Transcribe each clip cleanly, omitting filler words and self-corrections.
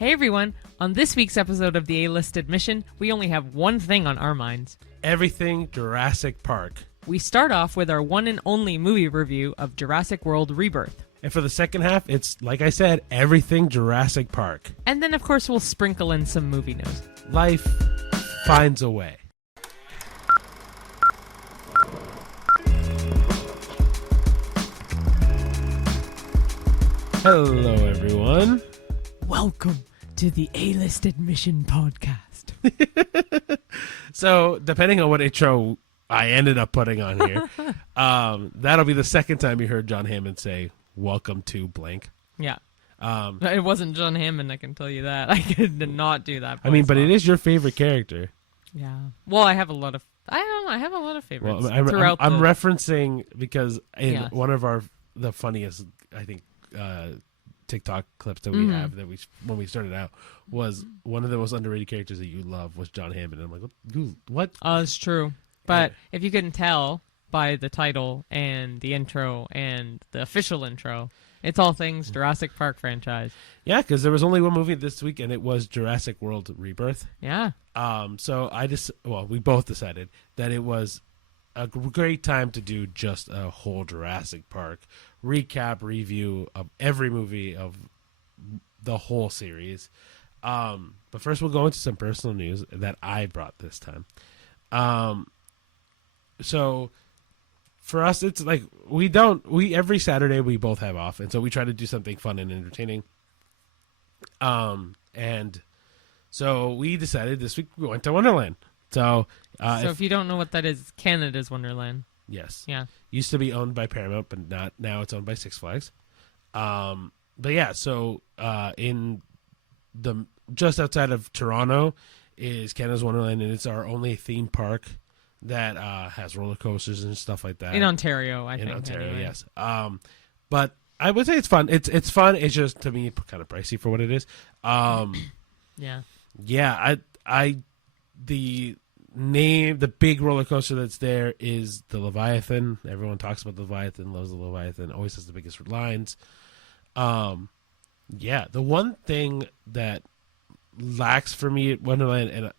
Hey everyone, on this week's episode of the A-List Admission, we only have one thing on our minds. Everything Jurassic Park. We start off with our one and only movie review of Jurassic World Rebirth. And for the second half, it's, like I said, everything Jurassic Park. And then of course we'll sprinkle in some movie news. Life finds a way. Hello everyone. Welcome to the A-List Admission podcast. So, depending on what intro I ended up putting on here, that'll be the second time you heard John Hammond say, "Welcome to blank." Yeah. It wasn't John Hammond, I can tell you that. I could not do that. I mean, but it is your favorite character. Yeah. Well, I have a lot of favorites Well, I'm referencing because in Yes. one of the funniest, I think, TikTok clips that we have when we started out was one of the most underrated characters that you love was John Hammond. And I'm like, what? It's true. But if you couldn't tell by the title and the intro and the official intro, it's all things Jurassic Park franchise. Yeah, because there was only one movie this week, and it was Jurassic World Rebirth. Yeah. So we both decided that it was a great time to do just a whole Jurassic Park recap review of every movie of the whole series. But first we'll go into some personal news that I brought this time. So for us, it's like every Saturday we both have off, and so we try to do something fun and entertaining. And so we decided this week we went to Wonderland. So if you don't know what that is, Canada's Wonderland. Yes. Yeah. Used to be owned by Paramount, but not now. It's owned by Six Flags. But yeah, so in the just outside of Toronto is Canada's Wonderland, and it's our only theme park that has roller coasters and stuff like that. In Ontario, I think. In Ontario, anyway. yes. But I would say it's fun. It's fun. It's just to me kind of pricey for what it is. Yeah. Yeah. The big roller coaster that's there is the Leviathan. Everyone talks about the Leviathan, loves the Leviathan, always has the biggest lines. Yeah, the one thing that lacks for me at Wonderland,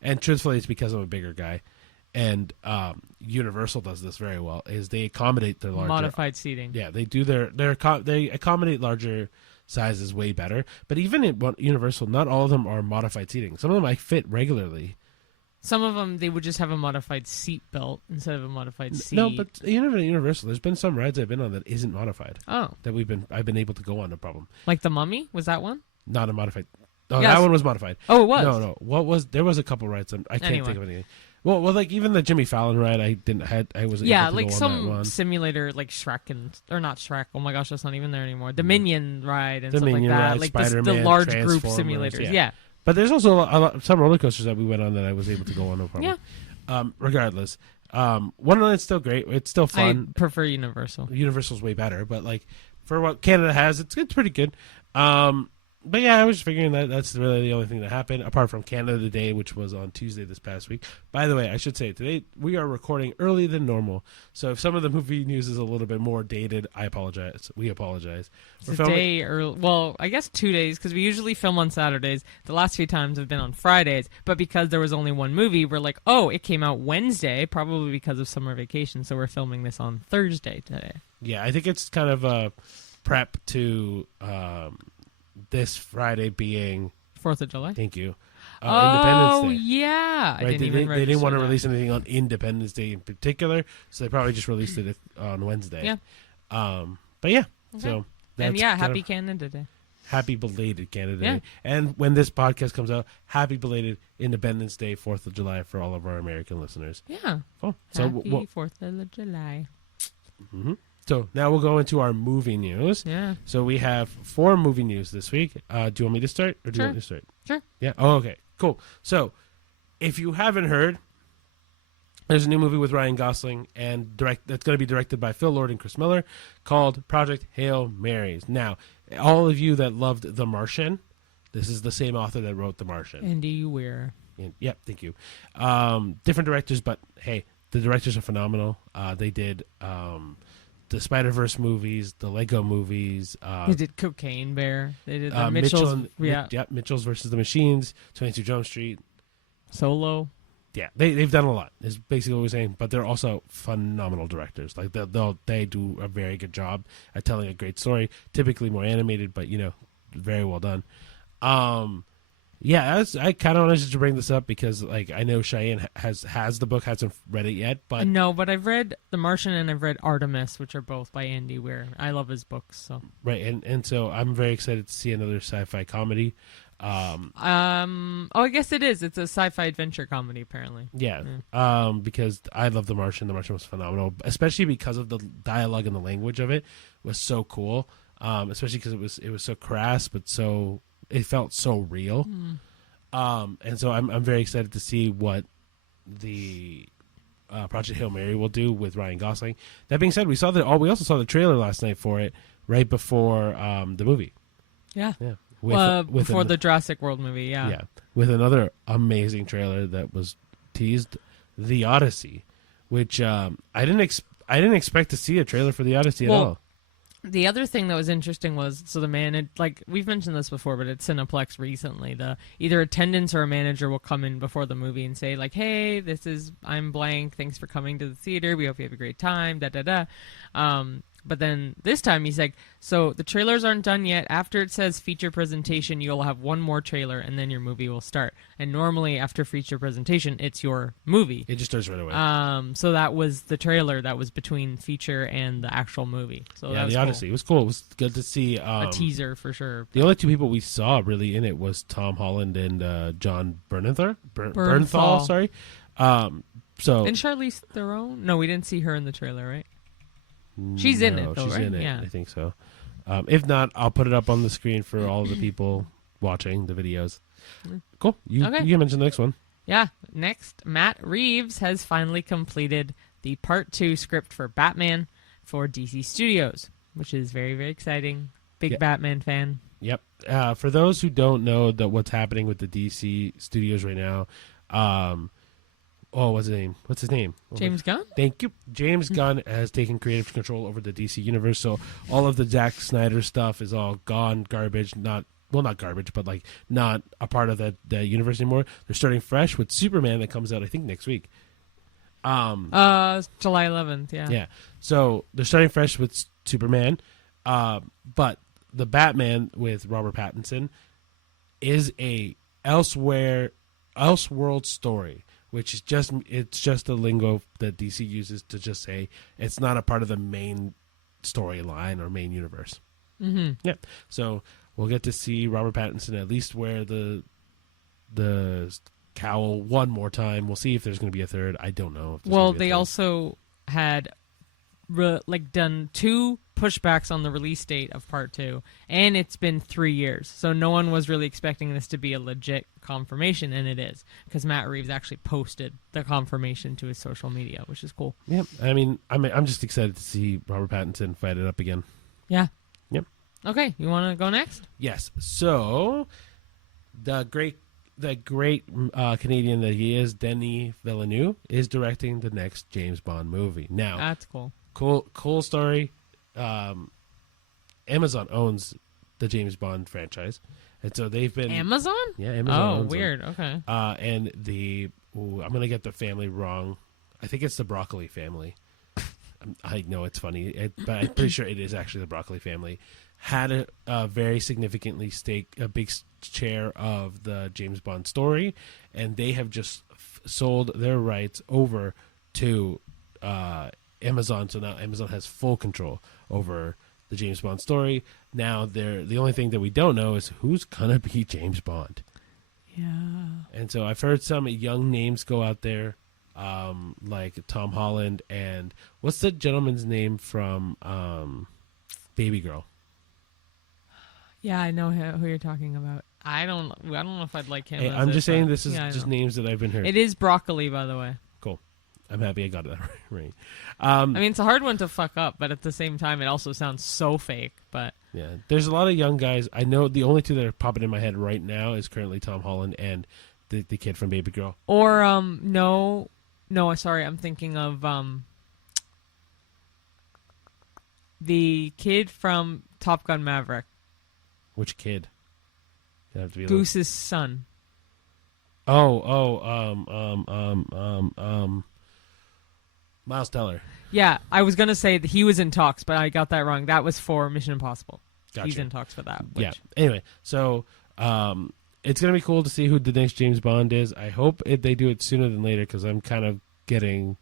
and truthfully it's because I'm a bigger guy, and Universal does this very well, is they accommodate their larger modified seating. Yeah, they do they accommodate larger sizes way better. But even at Universal, not all of them are modified seating. Some of them I fit regularly. Some of them, they would just have a modified seat belt instead of a modified seat. No, but even at Universal, there's been some rides I've been on that isn't modified. Oh. That I've been able to go on, no problem. Like the Mummy? Was that one? Not a modified. Oh, Yes. that one was modified. Oh, it was? No. There was a couple rides. I can't think of anything. Well, like even the Jimmy Fallon ride, I was able to like go on some that one. simulator, like Shrek or not Shrek. Oh my gosh, that's not even there anymore. The Minion ride and stuff like Minion that. ride, Like Spider-Man, the large group Transformers, simulators. Yeah. But there's also some roller coasters that we went on that I was able to go on, no problem. Yeah. Regardless, Wonderland's still great. It's still fun. I prefer Universal. Universal's way better, but like for what Canada has, it's pretty good. But yeah, I was figuring that's really the only thing that happened, apart from Canada Day, which was on Tuesday this past week. By the way, I should say, today we are recording earlier than normal, so if some of the movie news is a little bit more dated, I apologize. We apologize. It's a day early. Well, I guess 2 days, because we usually film on Saturdays. The last few times have been on Fridays, but because there was only one movie, we're like, oh, it came out Wednesday, probably because of summer vacation, so we're filming this on Thursday today. Yeah, I think it's kind of a prep to... this Friday being 4th of July. Thank you. Oh, Independence Day. Yeah. Right? They didn't want to release anything on Independence Day in particular, so they probably just released it on Wednesday. Yeah. But yeah. Okay. So and yeah, happy Canada Day. Happy belated Canada Day. Yeah. And when this podcast comes out, happy belated Independence Day, 4th of July for all of our American listeners. Yeah. Cool. Happy 4th of July. Mm-hmm. So now we'll go into our movie news. Yeah. So we have 4 movie news this week. Do you want me to start, or do you want me to start? Sure. Yeah. Oh, okay. Cool. So, if you haven't heard, there's a new movie with Ryan Gosling and that's going to be directed by Phil Lord and Chris Miller called Project Hail Marys. Now, all of you that loved The Martian, this is the same author that wrote The Martian. Andy Weir. Yep. Thank you. Different directors, but hey, the directors are phenomenal. They did the Spider-Verse movies, the Lego movies. They did Cocaine Bear. They did the Mitchell Mitchell's. Mitchell's versus the Machines, 22 Jump Street. Solo. Yeah, they've done a lot. Is basically what we're saying. But they're also phenomenal directors. Like they do a very good job at telling a great story. Typically more animated, but very well done. Yeah, I kind of wanted to bring this up because like I know Cheyenne has the book, hasn't read it yet, but No, but I've read The Martian and I've read Artemis, which are both by Andy Weir. I love his books. So right, and so I'm very excited to see another sci-fi comedy. I guess it is. It's a sci-fi adventure comedy, apparently. Yeah. Because I love The Martian. The Martian was phenomenal, especially because of the dialogue and the language of it was so cool. Especially because it was so crass, but it felt so real. And so I'm very excited to see what the Project Hail Mary will do with Ryan Gosling. That being said, we also saw the trailer last night for it right before the movie. Yeah. Yeah. Before the Jurassic World movie, yeah. Yeah, with another amazing trailer that was teased, The Odyssey, which I didn't expect to see a trailer for The Odyssey at all. The other thing that was interesting was, so the man, like we've mentioned this before, but at Cineplex recently, either attendants or a manager will come in before the movie and say like, "Hey, I'm blank. Thanks for coming to the theater. We hope you have a great time." Da da da. But then this time he's like, so the trailers aren't done yet. After it says feature presentation, you'll have one more trailer and then your movie will start. And normally after feature presentation, it's your movie. It just starts right away. So that was the trailer that was between feature and the actual movie. So yeah, that was The Odyssey. cool. It was cool. It was good to see. A teaser for sure. The only two people we saw really in it was Tom Holland and John Bernthal. Sorry. And Charlize Theron? No, we didn't see her in the trailer, right? She's in it, though, she's right? in it. Yeah. I think so. If not, I'll put it up on the screen for all of the people watching the videos. Cool. You can mention the next one. Yeah. Next, Matt Reeves has finally completed the Part 2 script for Batman for DC Studios, which is very, very exciting. Big Batman fan. Yep. For those who don't know what's happening with the DC Studios right now, what's his name? James Gunn? Thank you. James Gunn has taken creative control over the DC universe, so all of the Zack Snyder stuff is all gone, garbage, not garbage, but like not a part of the universe anymore. They're starting fresh with Superman that comes out, I think, next week. July 11th, yeah. Yeah. So they're starting fresh with Superman, but the Batman with Robert Pattinson is a Elseworld story. Which is just a lingo that DC uses to just say it's not a part of the main storyline or main universe. Mm-hmm. Yeah, so we'll get to see Robert Pattinson at least wear the cowl one more time. We'll see if there's going to be a third. I don't know. Well, they also had done 2 pushbacks on the release date of Part 2, and it's been 3 years, so no one was really expecting this to be a legit confirmation, and it is, because Matt Reeves actually posted the confirmation to his social media, which is cool. Yeah, I mean, I'm just excited to see Robert Pattinson fight it up again. Yeah. Yep. Okay, you want to go next? Yes. So the great Canadian that he is, Denis Villeneuve, is directing the next James Bond movie. Now, that's cool. Cool story. Amazon owns the James Bond franchise, and so they've been Amazon. Yeah, Amazon. Oh, owns weird. them. Okay. And I'm gonna get the family wrong. I think it's the Broccoli family. I know it's funny, but I'm pretty sure it is actually the Broccoli family. Had a very significantly a big share of the James Bond story, and they have just sold their rights over to Amazon. So now Amazon has full control over the James Bond story. Now the only thing that we don't know is who's gonna be James Bond. Yeah. And so I've heard some young names go out there, like Tom Holland and what's the gentleman's name from Baby Girl? Yeah, I know who you're talking about. I don't know if I'd like him. Hey, I'm just saying this is just names that I've been heard. It is Broccoli, by the way. Cool. I'm happy I got that right. I mean, it's a hard one to fuck up, but at the same time, it also sounds so fake. But yeah, there's a lot of young guys. I know the only 2 that are popping in my head right now is currently Tom Holland and the kid from Baby Girl. Or no, sorry, I'm thinking of The kid from Top Gun Maverick. Which kid? You have to be Goose's son. Miles Teller. Yeah, I was going to say that he was in talks, but I got that wrong. That was for Mission Impossible. Gotcha. He's in talks for that. Yeah. Anyway, so it's going to be cool to see who the next James Bond is. I hope they do it sooner than later because I'm kind of getting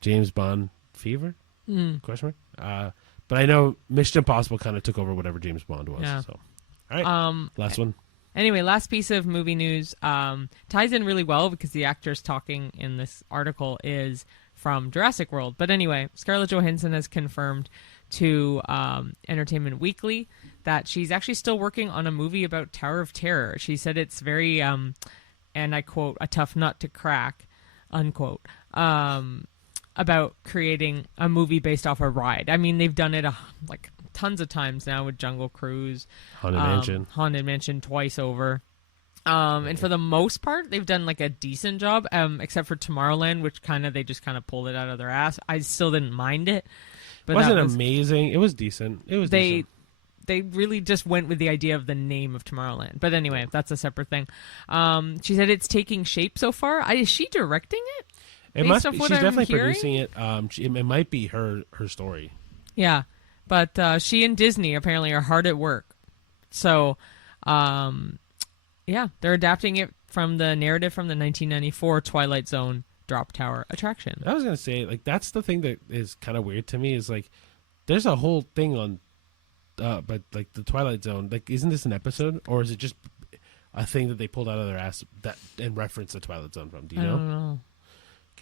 James Bond fever? Question mark? But I know Mission Impossible kind of took over whatever James Bond was. Yeah. So, all right, last one. Anyway, last piece of movie news ties in really well because the actors talking in this article is from Jurassic World. But anyway, Scarlett Johansson has confirmed to Entertainment Weekly that she's actually still working on a movie about Tower of Terror. She said it's very, and I quote, a tough nut to crack, unquote, about creating a movie based off a ride. I mean, they've done it like tons of times now with Jungle Cruise, Haunted Mansion twice over. And for the most part, they've done like a decent job, except for Tomorrowland, which they just pulled it out of their ass. I still didn't mind it. But it wasn't amazing. It was decent. They really just went with the idea of the name of Tomorrowland. But anyway, that's a separate thing. She said it's taking shape so far. Is she directing it? It must be. She's definitely producing it. It might be her story. Yeah. But she and Disney apparently are hard at work. So, yeah, they're adapting it from the narrative from the 1994 Twilight Zone Drop Tower attraction. I was going to say, that's the thing that is kind of weird to me is, there's a whole thing on, but, the Twilight Zone. Isn't this an episode? Or is it just a thing that they pulled out of their ass and referenced the Twilight Zone from? Do you know? I don't know.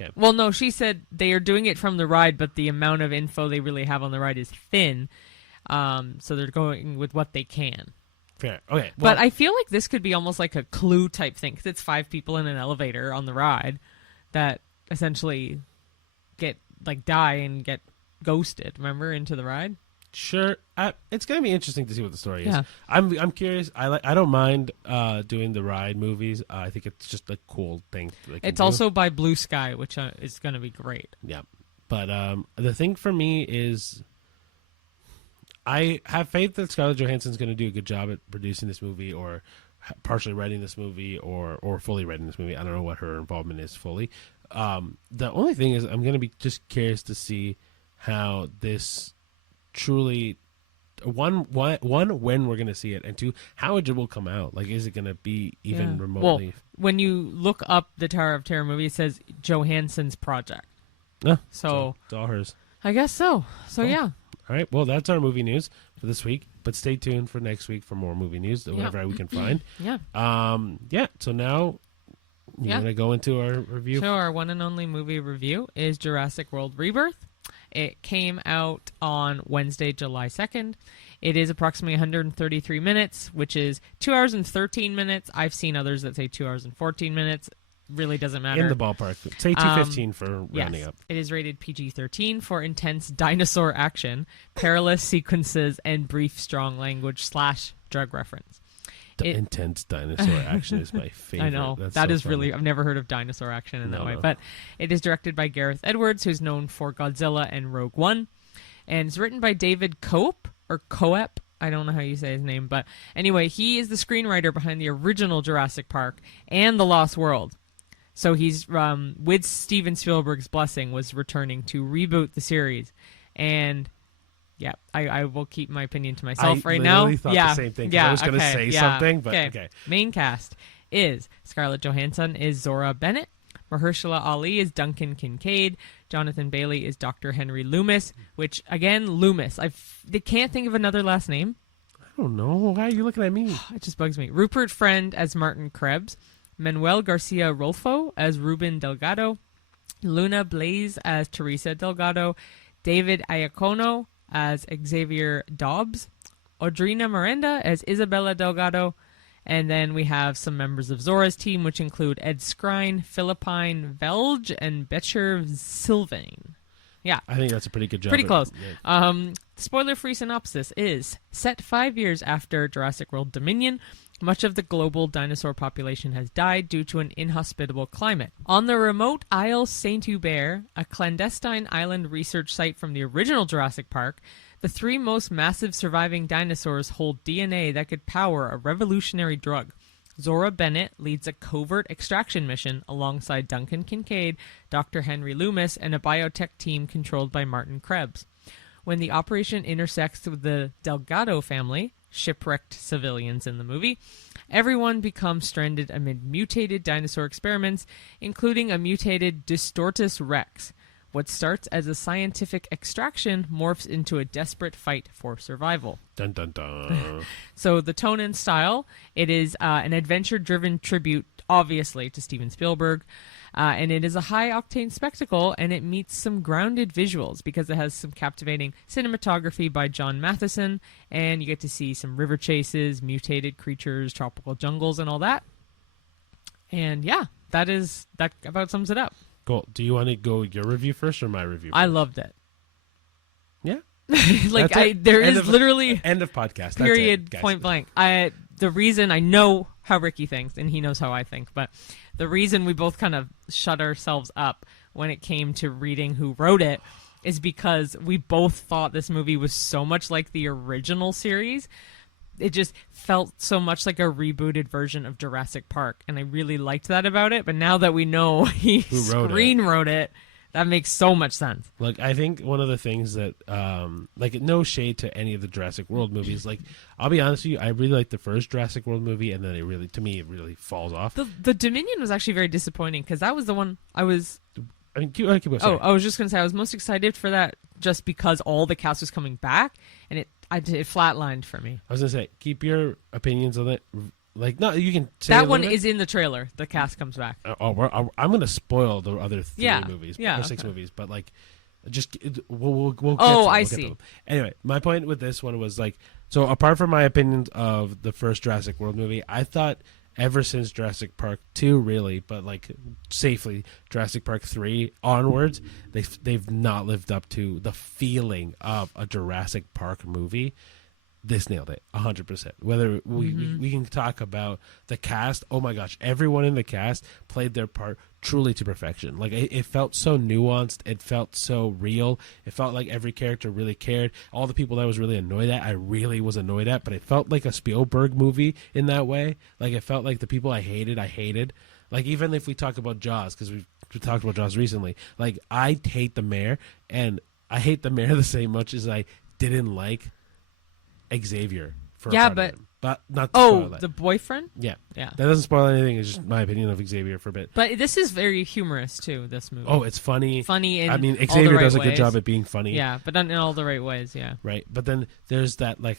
Okay. Well, no, she said they are doing it from the ride, but the amount of info they really have on the ride is thin. So they're going with what they can. Fair. Okay. Well, but I feel like this could be almost like a Clue type thing because it's 5 people in an elevator on the ride that essentially die and get ghosted. Remember, into the ride? Sure. It's going to be interesting to see what the story is. Yeah. I'm curious. I don't mind doing the ride movies. I think it's just a cool thing. It's also by Blue Sky, which is going to be great. Yeah. But the thing for me is I have faith that Scarlett Johansson's going to do a good job at producing this movie or partially writing this movie or fully writing this movie. I don't know what her involvement is fully. The only thing is I'm going to be just curious to see how this truly when we're going to see it, and 2, how it will come out. Is it going to be even remotely? Well, when you look up the Tower of Terror movie, it says Johansson's project. So it's all hers. I guess so. So cool. Yeah. All right. Well, that's our movie news for this week. But stay tuned for next week for more movie news, whatever we can find. Yeah. So now you're going to go into our review. So our one and only movie review is Jurassic World Rebirth. It came out on Wednesday, July 2nd. It is approximately 133 minutes, which is 2 hours and 13 minutes. I've seen others that say 2 hours and 14 minutes. Really doesn't matter. In the ballpark. Say 2:15 for rounding up. It is rated PG-13 for intense dinosaur action, perilous sequences, and brief strong language / drug reference. Intense dinosaur action is my favorite. I know. That is really... I've never heard of dinosaur action in that way. But it is directed by Gareth Edwards, who's known for Godzilla and Rogue One. And it's written by David Cope, or Coep. I don't know how you say his name. But anyway, he is the screenwriter behind the original Jurassic Park and The Lost World. So he's, with Steven Spielberg's blessing, was returning to reboot the series. And... yeah, I will keep my opinion to myself right now. I thought the same thing. I was going to say something, but okay. Main cast is Scarlett Johansson is Zora Bennett. Mahershala Ali is Duncan Kincaid. Jonathan Bailey is Dr. Henry Loomis, which, again, Loomis. They can't think of another last name. I don't know. Why are you looking at me? It just bugs me. Rupert Friend as Martin Krebs. Manuel Garcia Rolfo as Ruben Delgado. Luna Blaze as Teresa Delgado. David Iacono as Xavier Dobbs, Audrina Miranda as Isabella Delgado, and then we have some members of Zora's team, which include Ed Skrein, Philippine Velge, and Betcher Sylvain. Yeah. I think that's a pretty good job. Pretty close. Spoiler-free synopsis is, set 5 years after Jurassic World Dominion, much of the global dinosaur population has died due to an inhospitable climate. On the remote Isle Saint-Hubert, a clandestine island research site from the original Jurassic Park, The 3 most massive surviving dinosaurs hold DNA that could power a revolutionary drug. Zora Bennett leads a covert extraction mission alongside Duncan Kincaid, Dr. Henry Loomis, and a biotech team controlled by Martin Krebs. When the operation intersects with the Delgado family, shipwrecked civilians in the movie, everyone becomes stranded amid mutated dinosaur experiments, including a mutated Distortus rex. What starts as a scientific extraction morphs into a desperate fight for survival. Dun dun dun. So the tone and style, it is an adventure-driven tribute, obviously, to Steven Spielberg. And it is a high-octane spectacle, and it meets some grounded visuals because it has some captivating cinematography by John Matheson, and you get to see some river chases, mutated creatures, tropical jungles, and all that. And yeah, that about sums it up. Cool. Do you want to go your review first or my review first? I loved it. Yeah. Like there is literally end of podcast. Period. That's it, point blank. The reason I know how Ricky thinks and he knows how I think, but the reason we both kind of shut ourselves up when it came to reading who wrote it is because we both thought this movie was so much like the original series. It just felt so much like a rebooted version of Jurassic Park, and I really liked that about it. But now that we know he wrote it, that makes so much sense. Look, I think one of the things that, like, no shade to any of the Jurassic World movies. Like, I'll be honest with you, I really like the first Jurassic World movie, and then it really falls off. The Dominion was actually very disappointing because that was the one I was. I mean, keep going. I was just gonna say I was most excited for that just because all the cast was coming back, and it flatlined for me. I was gonna say, keep your opinions on it. Like, no, you can say that one is in the trailer. The cast comes back. I'm gonna spoil the other 3 movies, or 6 movies, but like, just we'll get I see. Anyway, my point with this one was like, so apart from my opinions of the first Jurassic World movie, I thought ever since Jurassic Park 2, really, but like safely Jurassic Park 3 onwards, they've not lived up to the feeling of a Jurassic Park movie. This nailed it 100%. Whether we can talk about the cast, oh my gosh, everyone in the cast played their part truly to perfection. Like it felt so nuanced, it felt so real, it felt like every character really cared. All the people that I was really annoyed at, I really was annoyed at, but it felt like a Spielberg movie in that way. Like it felt like the people I hated. Like even if we talk about Jaws, because we talked about Jaws recently, like I hate the mayor, and I hate the mayor the same much as I didn't like Xavier for but not to spoil that. The boyfriend, yeah that doesn't spoil anything. It's just my opinion of Xavier for a bit. But this is very humorous too, this movie. It's funny in I mean, all Xavier the right does a ways. good job at being funny, but done in all the right ways. Right, but then there's that like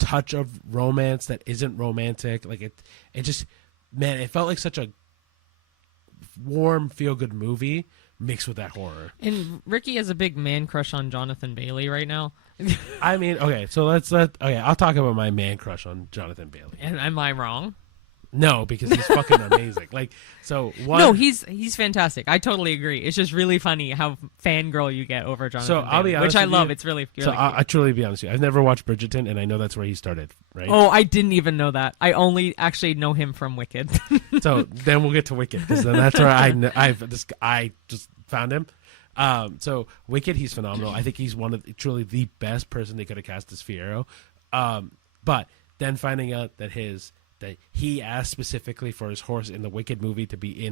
touch of romance that isn't romantic. Like it just, man, it felt like such a warm feel good movie mixed with that horror. And Ricky has a big man crush on Jonathan Bailey right now. I mean, okay, so I'll talk about my man crush on Jonathan Bailey. And am I wrong? No, because he's fucking amazing. Like, so one. No, he's fantastic. I totally agree. It's just really funny how fangirl you get over Jonathan Bailey, I'll be honest, which I love. It's really so cute. I truly be honest with you. I've never watched Bridgerton, and I know that's where he started. Right? Oh, I didn't even know that. I only actually know him from Wicked. So then we'll get to Wicked, because then that's where I just found him. So Wicked, he's phenomenal. I think he's truly the best person they could have cast as Fiyero. But then finding out that he asked specifically for his horse in the Wicked movie to be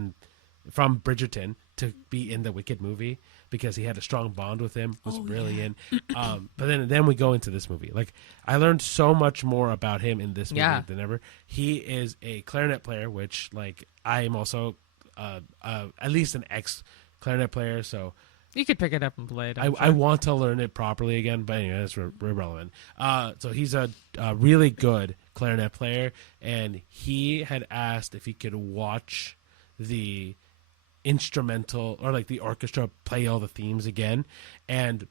from Bridgerton to be in the Wicked movie because he had a strong bond with him was brilliant. Yeah. But then we go into this movie. Like, I learned so much more about him in this movie than ever. He is a clarinet player, which, like, I am also at least an ex-clarinet player, so you could pick it up and play it. I want to learn it properly again, but anyway, that's irrelevant. So he's a really good clarinet player, and he had asked if he could watch the instrumental or like the orchestra play all the themes again, and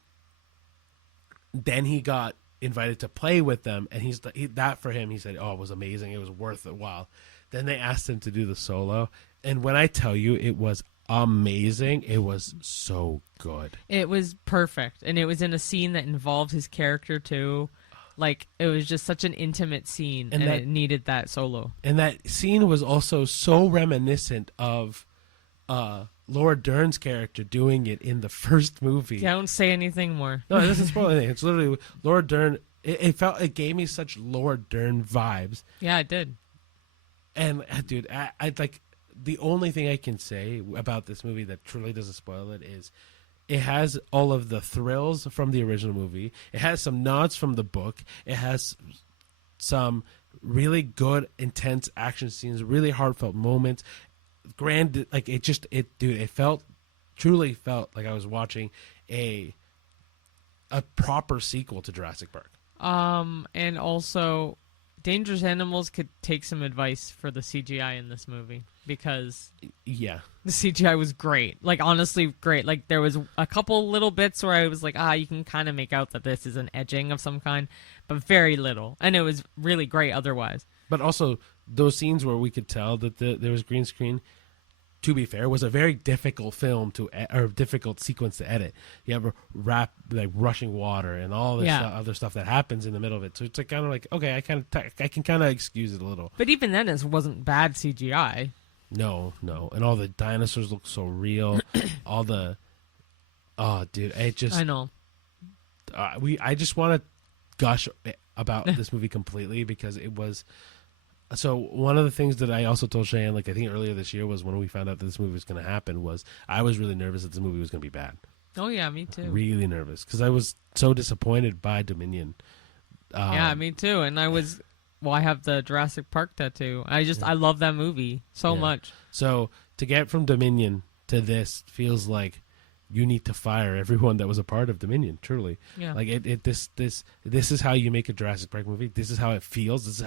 then he got invited to play with them, and that for him, he said, oh, it was amazing, it was worth it while. Then they asked him to do the solo, and when I tell you it was amazing, it was so good. It was perfect, and it was in a scene that involved his character too. Like, it was just such an intimate scene, and it needed that solo. And that scene was also so reminiscent of Laura Dern's character doing it in the first movie. Don't say anything more. No, it doesn't spoil anything. It's literally Laura Dern. It gave me such Laura Dern vibes. Yeah, it did. And dude, I like the only thing I can say about this movie that truly doesn't spoil it is it has all of the thrills from the original movie. It has some nods from the book. It has some really good, intense action scenes, really heartfelt moments. Grand, like it truly felt like I was watching a proper sequel to Jurassic Park. And also, Dangerous Animals could take some advice for the CGI in this movie because yeah, the CGI was great. Like, honestly, great. Like, there was a couple little bits where I was like, you can kind of make out that this is an edging of some kind, but very little. And it was really great otherwise. But also, those scenes where we could tell that there was green screen, to be fair, was a very difficult difficult sequence to edit. You have like rushing water and all this other stuff that happens in the middle of it. So it's like kind of like, okay, I can kind of excuse it a little. But even then, it wasn't bad CGI. No, and all the dinosaurs look so real. Dude, I know. I just want to gush about this movie completely because it was. So one of the things that I also told Cheyenne, like I think earlier this year, was when we found out that this movie was going to happen, was I was really nervous that this movie was going to be bad. Oh yeah, me too. Really nervous because I was so disappointed by Dominion. Yeah, me too. And I have the Jurassic Park tattoo. I love that movie so much. So to get from Dominion to this feels like you need to fire everyone that was a part of Dominion. Truly, yeah. Like this is how you make a Jurassic Park movie. This is how it feels. This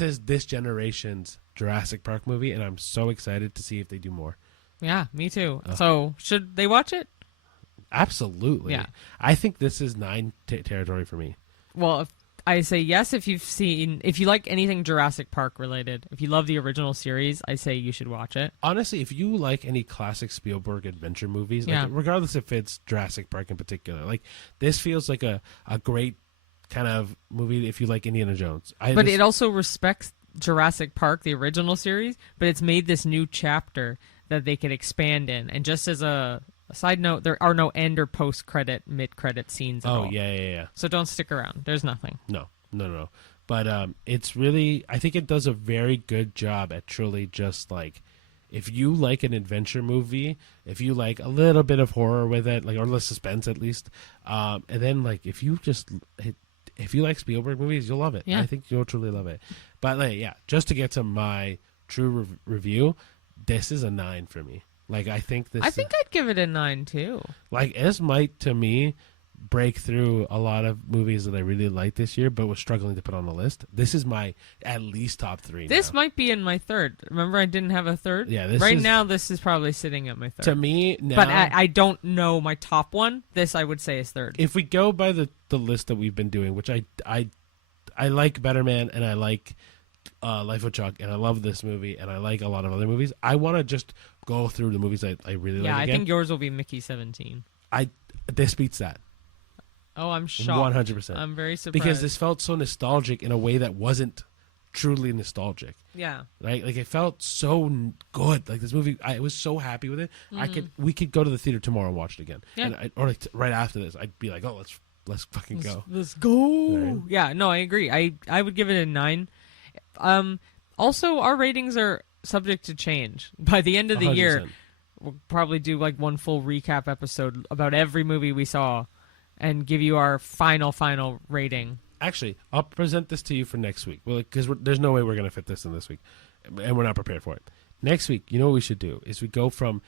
is this generation's Jurassic Park movie, and I'm so excited to see if they do more. Yeah, me too. So should they watch it? Absolutely. Yeah, I think this is 9 territory for me. Well, I say yes if you like anything Jurassic Park related. If you love the original series, I say you should watch it. Honestly, if you like any classic Spielberg adventure movies, like, regardless if it's Jurassic Park in particular, like this feels like a great kind of movie if you like Indiana Jones. It also respects Jurassic Park, the original series, but it's made this new chapter that they can expand in. And just as a side note, there are no end or post-credit, mid-credit scenes at all. Oh, yeah. So don't stick around. There's nothing. No. But it's really, I think it does a very good job at truly just like, if you like an adventure movie, if you like a little bit of horror with it, like, or less suspense at least, and then like if you like Spielberg movies, you'll love it. Yeah. I think you'll truly love it. But like, just to get to my true review, this is a 9 for me. Like, I think I'd give it a 9 too. Like, this might, to me, break through a lot of movies that I really liked this year, but was struggling to put on the list. This is my at least top 3. This might be in my third. Remember, I didn't have a third. Yeah, now this is probably sitting at my third. To me, now, but I don't know my top one. This I would say is third. If we go by the list that we've been doing, which I like Better Man and I like Life of Chuck and I love this movie and I like a lot of other movies, I want to just go through the movies I really like. Yeah, I think yours will be Mickey 17. This beats that. Oh, I'm shocked. 100%. I'm very surprised. Because this felt so nostalgic in a way that wasn't truly nostalgic. Yeah. Right? Like, it felt so good. Like, this movie, I was so happy with it. We could go to the theater tomorrow and watch it again. Yeah. Or like right after this, I'd be like, oh, let's fucking go. Let's go. Right? Yeah, no, I agree. I would give it a 9. Also, our ratings are subject to change. By the end of the 100%. year, we'll probably do like one full recap episode about every movie we saw and give you our final rating. Actually, I'll present this to you for next week. Well, because there's no way we're going to fit this in this week, and we're not prepared for it. Next week, you know what we should do is we go from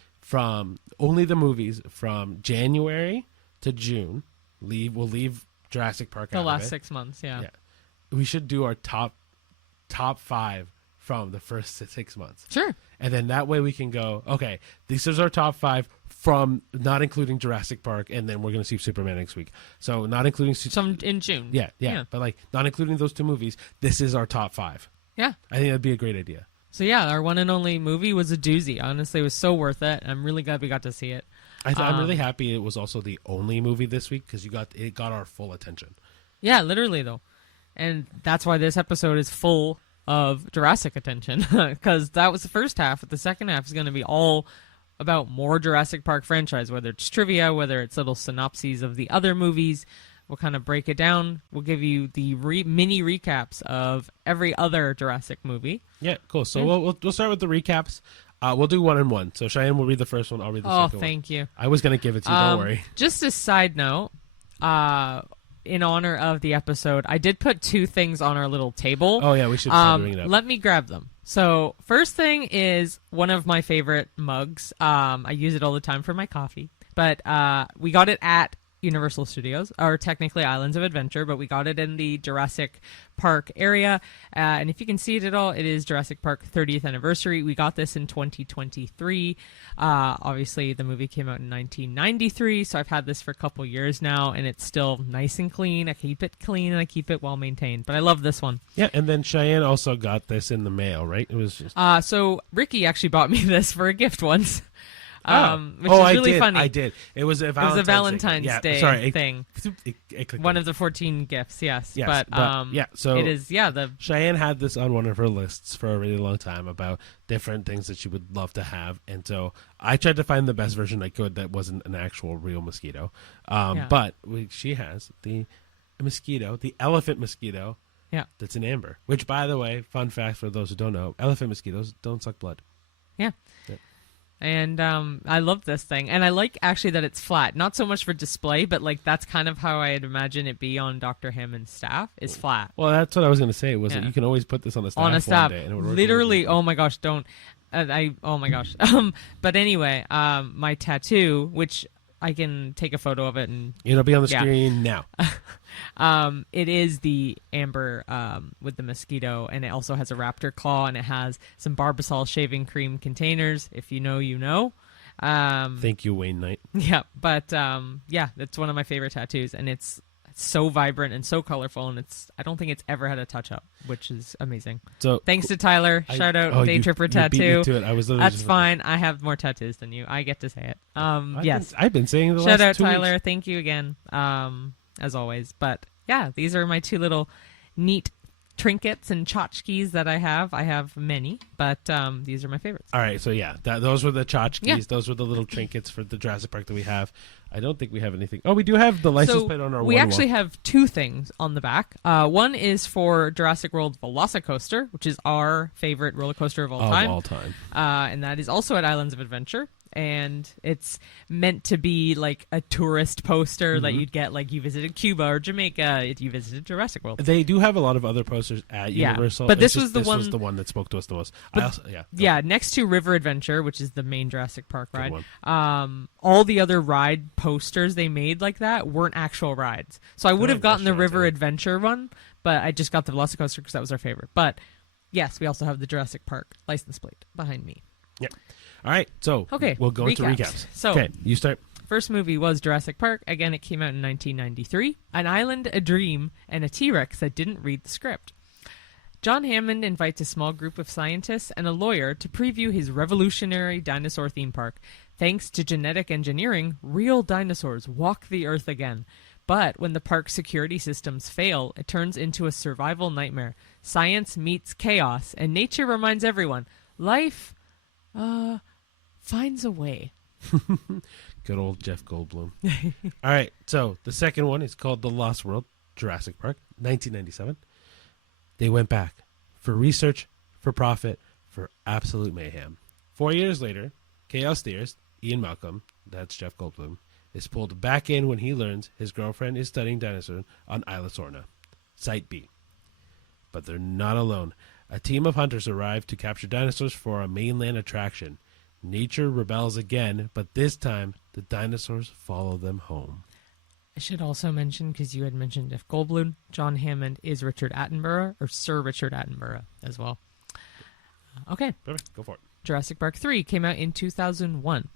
only the movies from January to June. We'll leave Jurassic Park out the of last it. 6 months. Yeah. We should do our top 5 from the first 6 months. Sure. And then that way we can go, okay, this is our top 5 from not including Jurassic Park, and then we're going to see Superman next week. So not including... Some in June. Yeah. But like not including those 2 movies, this is our top 5. Yeah. I think that'd be a great idea. So yeah, our one and only movie was a doozy. Honestly, it was so worth it. I'm really glad we got to see it. I'm really happy it was also the only movie this week because it got our full attention. Yeah, literally though. And that's why this episode is full of Jurassic attention because that was the first half. But the second half is going to be all about more Jurassic Park franchise, whether it's trivia, whether it's little synopses of the other movies. We'll kind of break it down. We'll give you the mini recaps of every other Jurassic movie. Yeah, cool. So we'll start with the recaps. We'll do one and one. So Cheyenne will read the first one. I'll read the second one. Oh, thank you. I was going to give it to you. Don't worry. Just a side note, in honor of the episode, I did put two things on our little table. Oh, yeah, we should start doing it up. Let me grab them. So first thing is one of my favorite mugs. I use it all the time for my coffee. But we got it at Universal Studios, or technically Islands of Adventure, but we got it in the Jurassic Park area. And if you can see it at all, it is Jurassic Park 30th anniversary. We got this in 2023. Obviously, the movie came out in 1993, so I've had this for a couple years now, and it's still nice and clean. I keep it clean, and I keep it well maintained. But I love this one. Yeah, and then Cheyenne also got this in the mail, right? It was just... So Ricky actually bought me this for a gift once. Which is really funny. I did. It was a Valentine's Day thing. It one of the 14 gifts, yes. But so it is, Cheyenne had this on one of her lists for a really long time about different things that she would love to have, and so I tried to find the best version I could that wasn't an actual real mosquito. But she has the mosquito, the elephant mosquito. Yeah. That's an amber. Which, by the way, fun fact for those who don't know, elephant mosquitoes don't suck blood. Yeah. And I love this thing. And I like, actually, that it's flat. Not so much for display, but, like, that's kind of how I'd imagine it be on Dr. Hammond's staff, is flat. Well, that's what I was going to say, was that you can always put this on a staff one day. And it would work literally, oh, my gosh, don't. Oh, my gosh. But anyway, my tattoo, which I can take a photo of it. And it'll be on the screen now. It is the amber with the mosquito, and it also has a raptor claw, and it has some Barbasol shaving cream containers. If you know, you know. Thank you, Wayne Knight. Yeah, but that's one of my favorite tattoos, and it's so vibrant and so colorful, and I don't think it's ever had a touch up, which is amazing. So thanks to Tyler. Shout out Day Tripper Tattoo. You beat me to it. I was That's fine. I have more tattoos than you. I get to say it. Yes. I've been saying it the Shout last 2 out weeks. Tyler. Thank you again. As always. But yeah, these are my two little neat trinkets and tchotchkes that I have. I have many, but these are my favorites. All right, so yeah, those were the tchotchkes. Yeah. Those were the little trinkets for the Jurassic Park that we have. I don't think we have anything. Oh, we do have the license plate on our We actually have two things on the back. One is for Jurassic World Velocicoaster, which is our favorite roller coaster of all time. And that is also at Islands of Adventure. And it's meant to be like a tourist poster that you'd get, like you visited Cuba or Jamaica, you visited Jurassic World. They do have a lot of other posters at Universal. But this was the one that spoke to us the most. Next to River Adventure, which is the main Jurassic Park ride, all the other ride posters they made like that weren't actual rides. So I would have gotten the River Adventure one, but I just got the Velocicoaster because that was our favorite. But yes, we also have the Jurassic Park license plate behind me. Yeah. All right, so we'll go into recaps. So, you start. First movie was Jurassic Park. Again, it came out in 1993. An island, a dream, and a T-Rex that didn't read the script. John Hammond invites a small group of scientists and a lawyer to preview his revolutionary dinosaur theme park. Thanks to genetic engineering, real dinosaurs walk the earth again. But when the park's security systems fail, it turns into a survival nightmare. Science meets chaos, and nature reminds everyone, life finds a way. Good old Jeff Goldblum. All right, so the second one is called The Lost World, Jurassic Park, 1997. They went back for research, for profit, for absolute mayhem. 4 years later, Chaos Theorist Ian Malcolm, that's Jeff Goldblum, is pulled back in when he learns his girlfriend is studying dinosaurs on Isla Sorna, Site B. But they're not alone. A team of hunters arrive to capture dinosaurs for a mainland attraction. Nature rebels again, but this time the dinosaurs follow them home. I should also mention, because you had mentioned Jeff Goldblum, John Hammond is Richard Attenborough, or Sir Richard Attenborough as well. Okay. Perfect. Go for it. Jurassic Park 3 came out in 2001,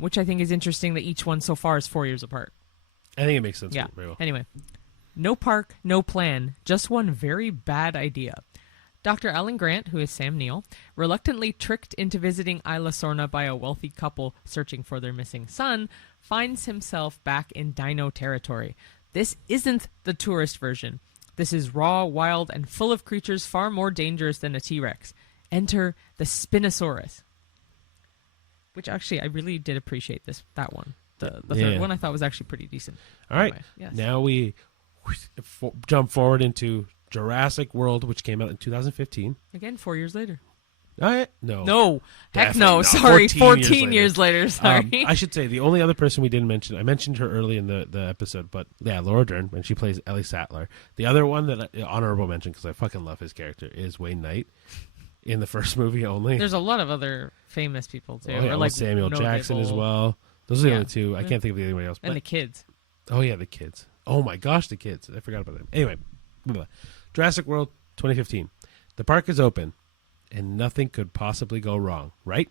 which I think is interesting that each one so far is 4 years apart. I think it makes sense. Yeah. Very well. Anyway, no park, no plan, just one very bad idea. Dr. Alan Grant, who is Sam Neill, reluctantly tricked into visiting Isla Sorna by a wealthy couple searching for their missing son, finds himself back in dino territory. This isn't the tourist version. This is raw, wild, and full of creatures far more dangerous than a T-Rex. Enter the Spinosaurus. Which actually, I really did appreciate that one. The third one I thought was actually pretty decent. All right. Anyway, yes. Now we jump forward into Jurassic World, which came out in 2015. Again, 4 years later. No. No. Heck Definitely no. not. Sorry. 14 years later. Sorry. I should say the only other person we didn't mention, I mentioned her early in the episode, but yeah, Laura Dern, and she plays Ellie Sattler. The other one that honorable mention, because I fucking love his character, is Wayne Knight in the first movie only. There's a lot of other famous people, too. Oh, yeah, or like Samuel Jackson as well. Those are the only two. I can't think of anybody else. And the kids. Oh, yeah, the kids. Oh, my gosh, the kids. I forgot about them. Anyway, Jurassic World 2015. The park is open, and nothing could possibly go wrong, right?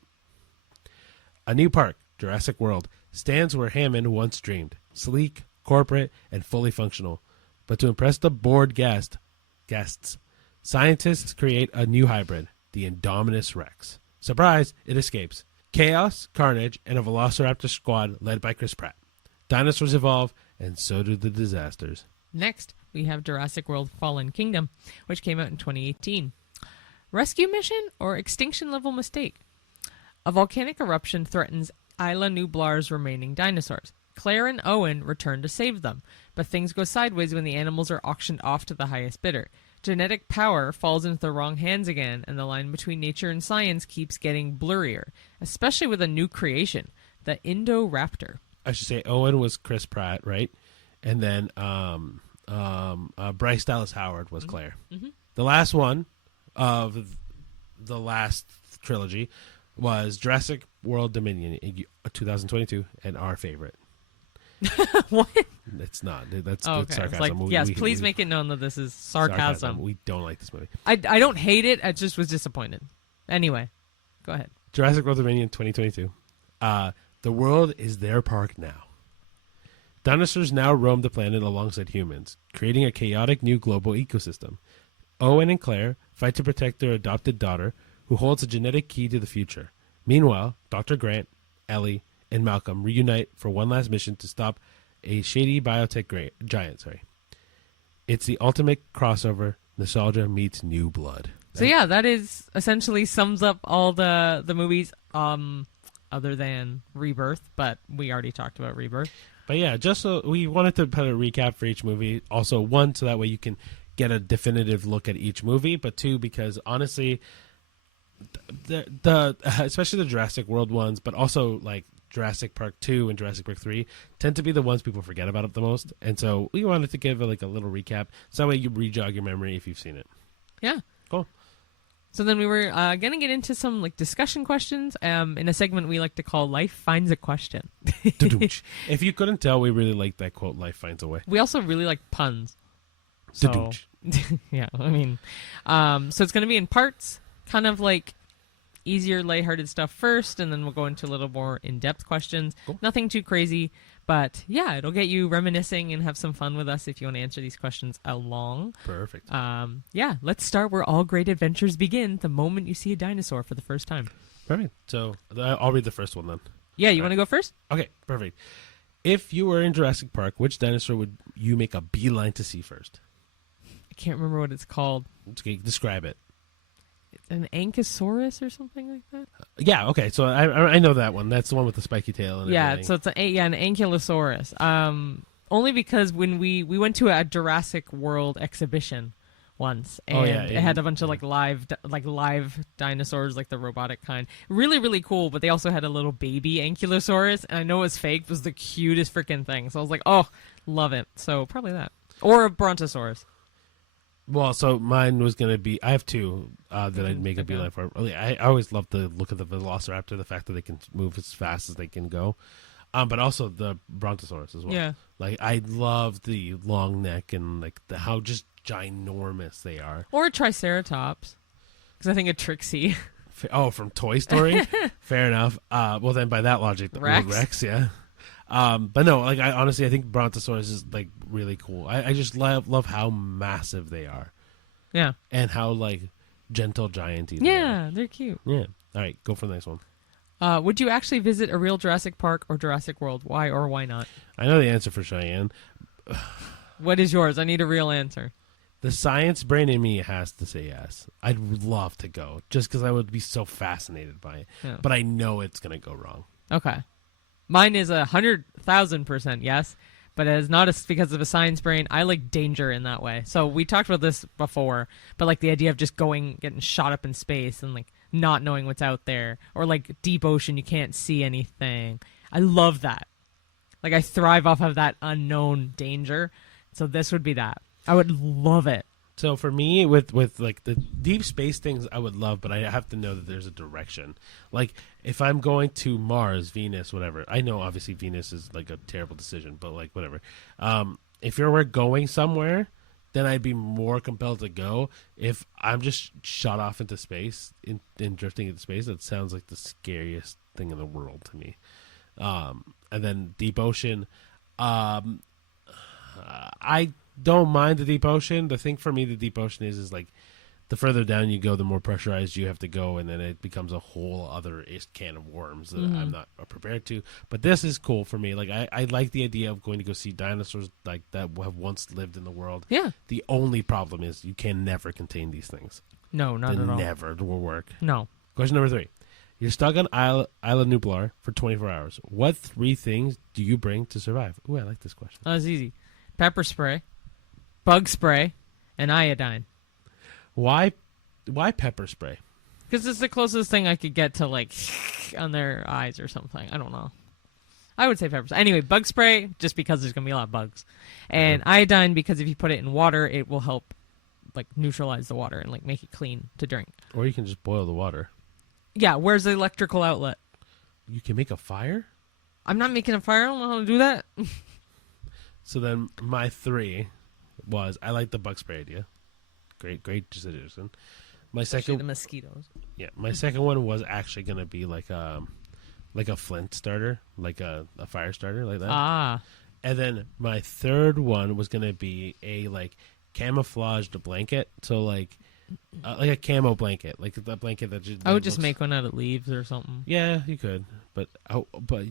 A new park, Jurassic World, stands where Hammond once dreamed. Sleek, corporate, and fully functional. But to impress the bored guests, scientists create a new hybrid, the Indominus Rex. Surprise, it escapes. Chaos, carnage, and a velociraptor squad led by Chris Pratt. Dinosaurs evolve, and so do the disasters. Next, we have Jurassic World Fallen Kingdom, which came out in 2018. Rescue mission or extinction level mistake? A volcanic eruption threatens Isla Nublar's remaining dinosaurs. Claire and Owen return to save them, but things go sideways when the animals are auctioned off to the highest bidder. Genetic power falls into the wrong hands again, and the line between nature and science keeps getting blurrier, especially with a new creation, the Indoraptor. I should say Owen was Chris Pratt, right? And then Bryce Dallas Howard was Claire. Mm-hmm. The last one of the last trilogy was Jurassic World Dominion in 2022, and our favorite. What? It's not. That's okay. sarcasm. Like, yes, please make it known that this is sarcasm. We don't like this movie. I don't hate it. I just was disappointed. Anyway, go ahead. Jurassic World Dominion 2022. The world is their park now. Dinosaurs now roam the planet alongside humans, creating a chaotic new global ecosystem. Owen and Claire fight to protect their adopted daughter, who holds a genetic key to the future. Meanwhile, Dr. Grant, Ellie, and Malcolm reunite for one last mission to stop a shady biotech giant. It's the ultimate crossover. Nostalgia meets new blood. So yeah, that is essentially sums up all the movies other than Rebirth, but we already talked about Rebirth. But yeah, just so we wanted to put a recap for each movie. Also, one, so that way you can get a definitive look at each movie, but two, because honestly, the especially the Jurassic World ones, but also like Jurassic Park 2 and Jurassic Park 3 tend to be the ones people forget about it the most. And so we wanted to give a little recap, so that way you re-jog your memory if you've seen it. Yeah. Cool. So then we were going to get into some discussion questions in a segment we like to call Life Finds a Question. If you couldn't tell, we really like that quote, Life Finds a Way. We also really like puns. So, yeah, I mean, so it's going to be in parts, kind of like easier, lighthearted stuff first, and then we'll go into a little more in-depth questions. Cool. Nothing too crazy, but yeah, it'll get you reminiscing and have some fun with us if you want to answer these questions along. Perfect. Yeah, let's start where all great adventures begin, the moment you see a dinosaur for the first time. Perfect. So I'll read the first one then. Yeah, you want to go first? Okay, perfect. If you were in Jurassic Park, which dinosaur would you make a beeline to see first? I can't remember what it's called. Okay, describe it. An Ankylosaurus or something like that? Yeah, okay. So I know that one. That's the one with the spiky tail and everything. So it's an Ankylosaurus. Only because when we went to a Jurassic World exhibition once, and it had a bunch of live dinosaurs, like the robotic kind. Really, really cool. But they also had a little baby Ankylosaurus, and I know it was fake. It was the cutest freaking thing. So I was like, oh, love it. So probably that, or a Brontosaurus. Well, so mine was going to be... I have two that I'd make a beeline for. I always love the look of the Velociraptor, the fact that they can move as fast as they can go. But also the Brontosaurus as well. Yeah. I love the long neck and how just ginormous they are. Or a Triceratops. Because I think of Trixie. Oh, from Toy Story? Fair enough. Well, then by that logic, the Rex, yeah. But no, I honestly, I think Brontosaurus is really cool. I just love how massive they are. Yeah. And how gentle gianty they are. Yeah, they're cute. Yeah. All right, go for the next one. Would you actually visit a real Jurassic Park or Jurassic World? Why or why not? I know the answer for Cheyenne. What is yours? I need a real answer. The science brain in me has to say yes. I'd love to go just because I would be so fascinated by it. Yeah. But I know it's going to go wrong. Okay. Mine is 100,000% yes, but it is not because of a science brain. I like danger in that way. So we talked about this before, but like the idea of just getting shot up in space and like not knowing what's out there, or like deep ocean, you can't see anything. I love that. Like I thrive off of that unknown danger. So this would be that. I would love it. So for me, with like the deep space things, I would love, but I have to know that there's a direction. Like if I'm going to Mars, Venus, whatever. I know obviously Venus is like a terrible decision, but like whatever. If we're going somewhere, then I'd be more compelled to go. If I'm just shot off into space, in drifting into space, that sounds like the scariest thing in the world to me. And then deep ocean, I don't mind the deep ocean. The thing for me, the deep ocean is like the further down you go, the more pressurized you have to go, and then it becomes a whole other can of worms that I'm not prepared to. But this is cool for me. Like I like the idea of going to go see dinosaurs like that have once lived in the world. Yeah. The only problem is you can never contain these things. No, not at all. Never will work. No. Question number 3. You're stuck on Isla Nublar for 24 hours. What 3 things do you bring to survive? Ooh, I like this question. That's easy. Pepper spray, bug spray, and iodine. Why pepper spray? Because it's the closest thing I could get to like on their eyes or something. I don't know. I would say pepper spray. Anyway, bug spray just because there's gonna be a lot of bugs, and iodine because if you put it in water, it will help like neutralize the water and like make it clean to drink. Or you can just boil the water. Yeah, where's the electrical outlet? You can make a fire? I'm not making a fire. I don't know how to do that. So then my 3 was I like the bug spray idea. Great decision. My Especially second the mosquitoes. Yeah, my second one was actually going to be like a flint starter, like a fire starter like that. Ah. And then my third one was going to be a like camouflaged blanket, so like a camo blanket, like that blanket that just. I would just make one out of leaves or something. Yeah, you could, but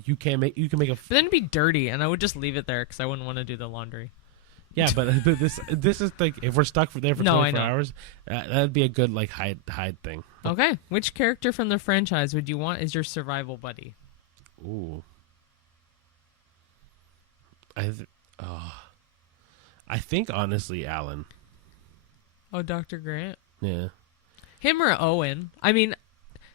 you can make a. But then it'd be dirty, and I would just leave it there because I wouldn't want to do the laundry. Yeah, but this is like if we're stuck there for 24 hours, that'd be a good like hide thing. Okay, which character from the franchise would you want as your survival buddy? Ooh, I think honestly, Alan. Oh, Dr. Grant. Yeah. Him or Owen? I mean,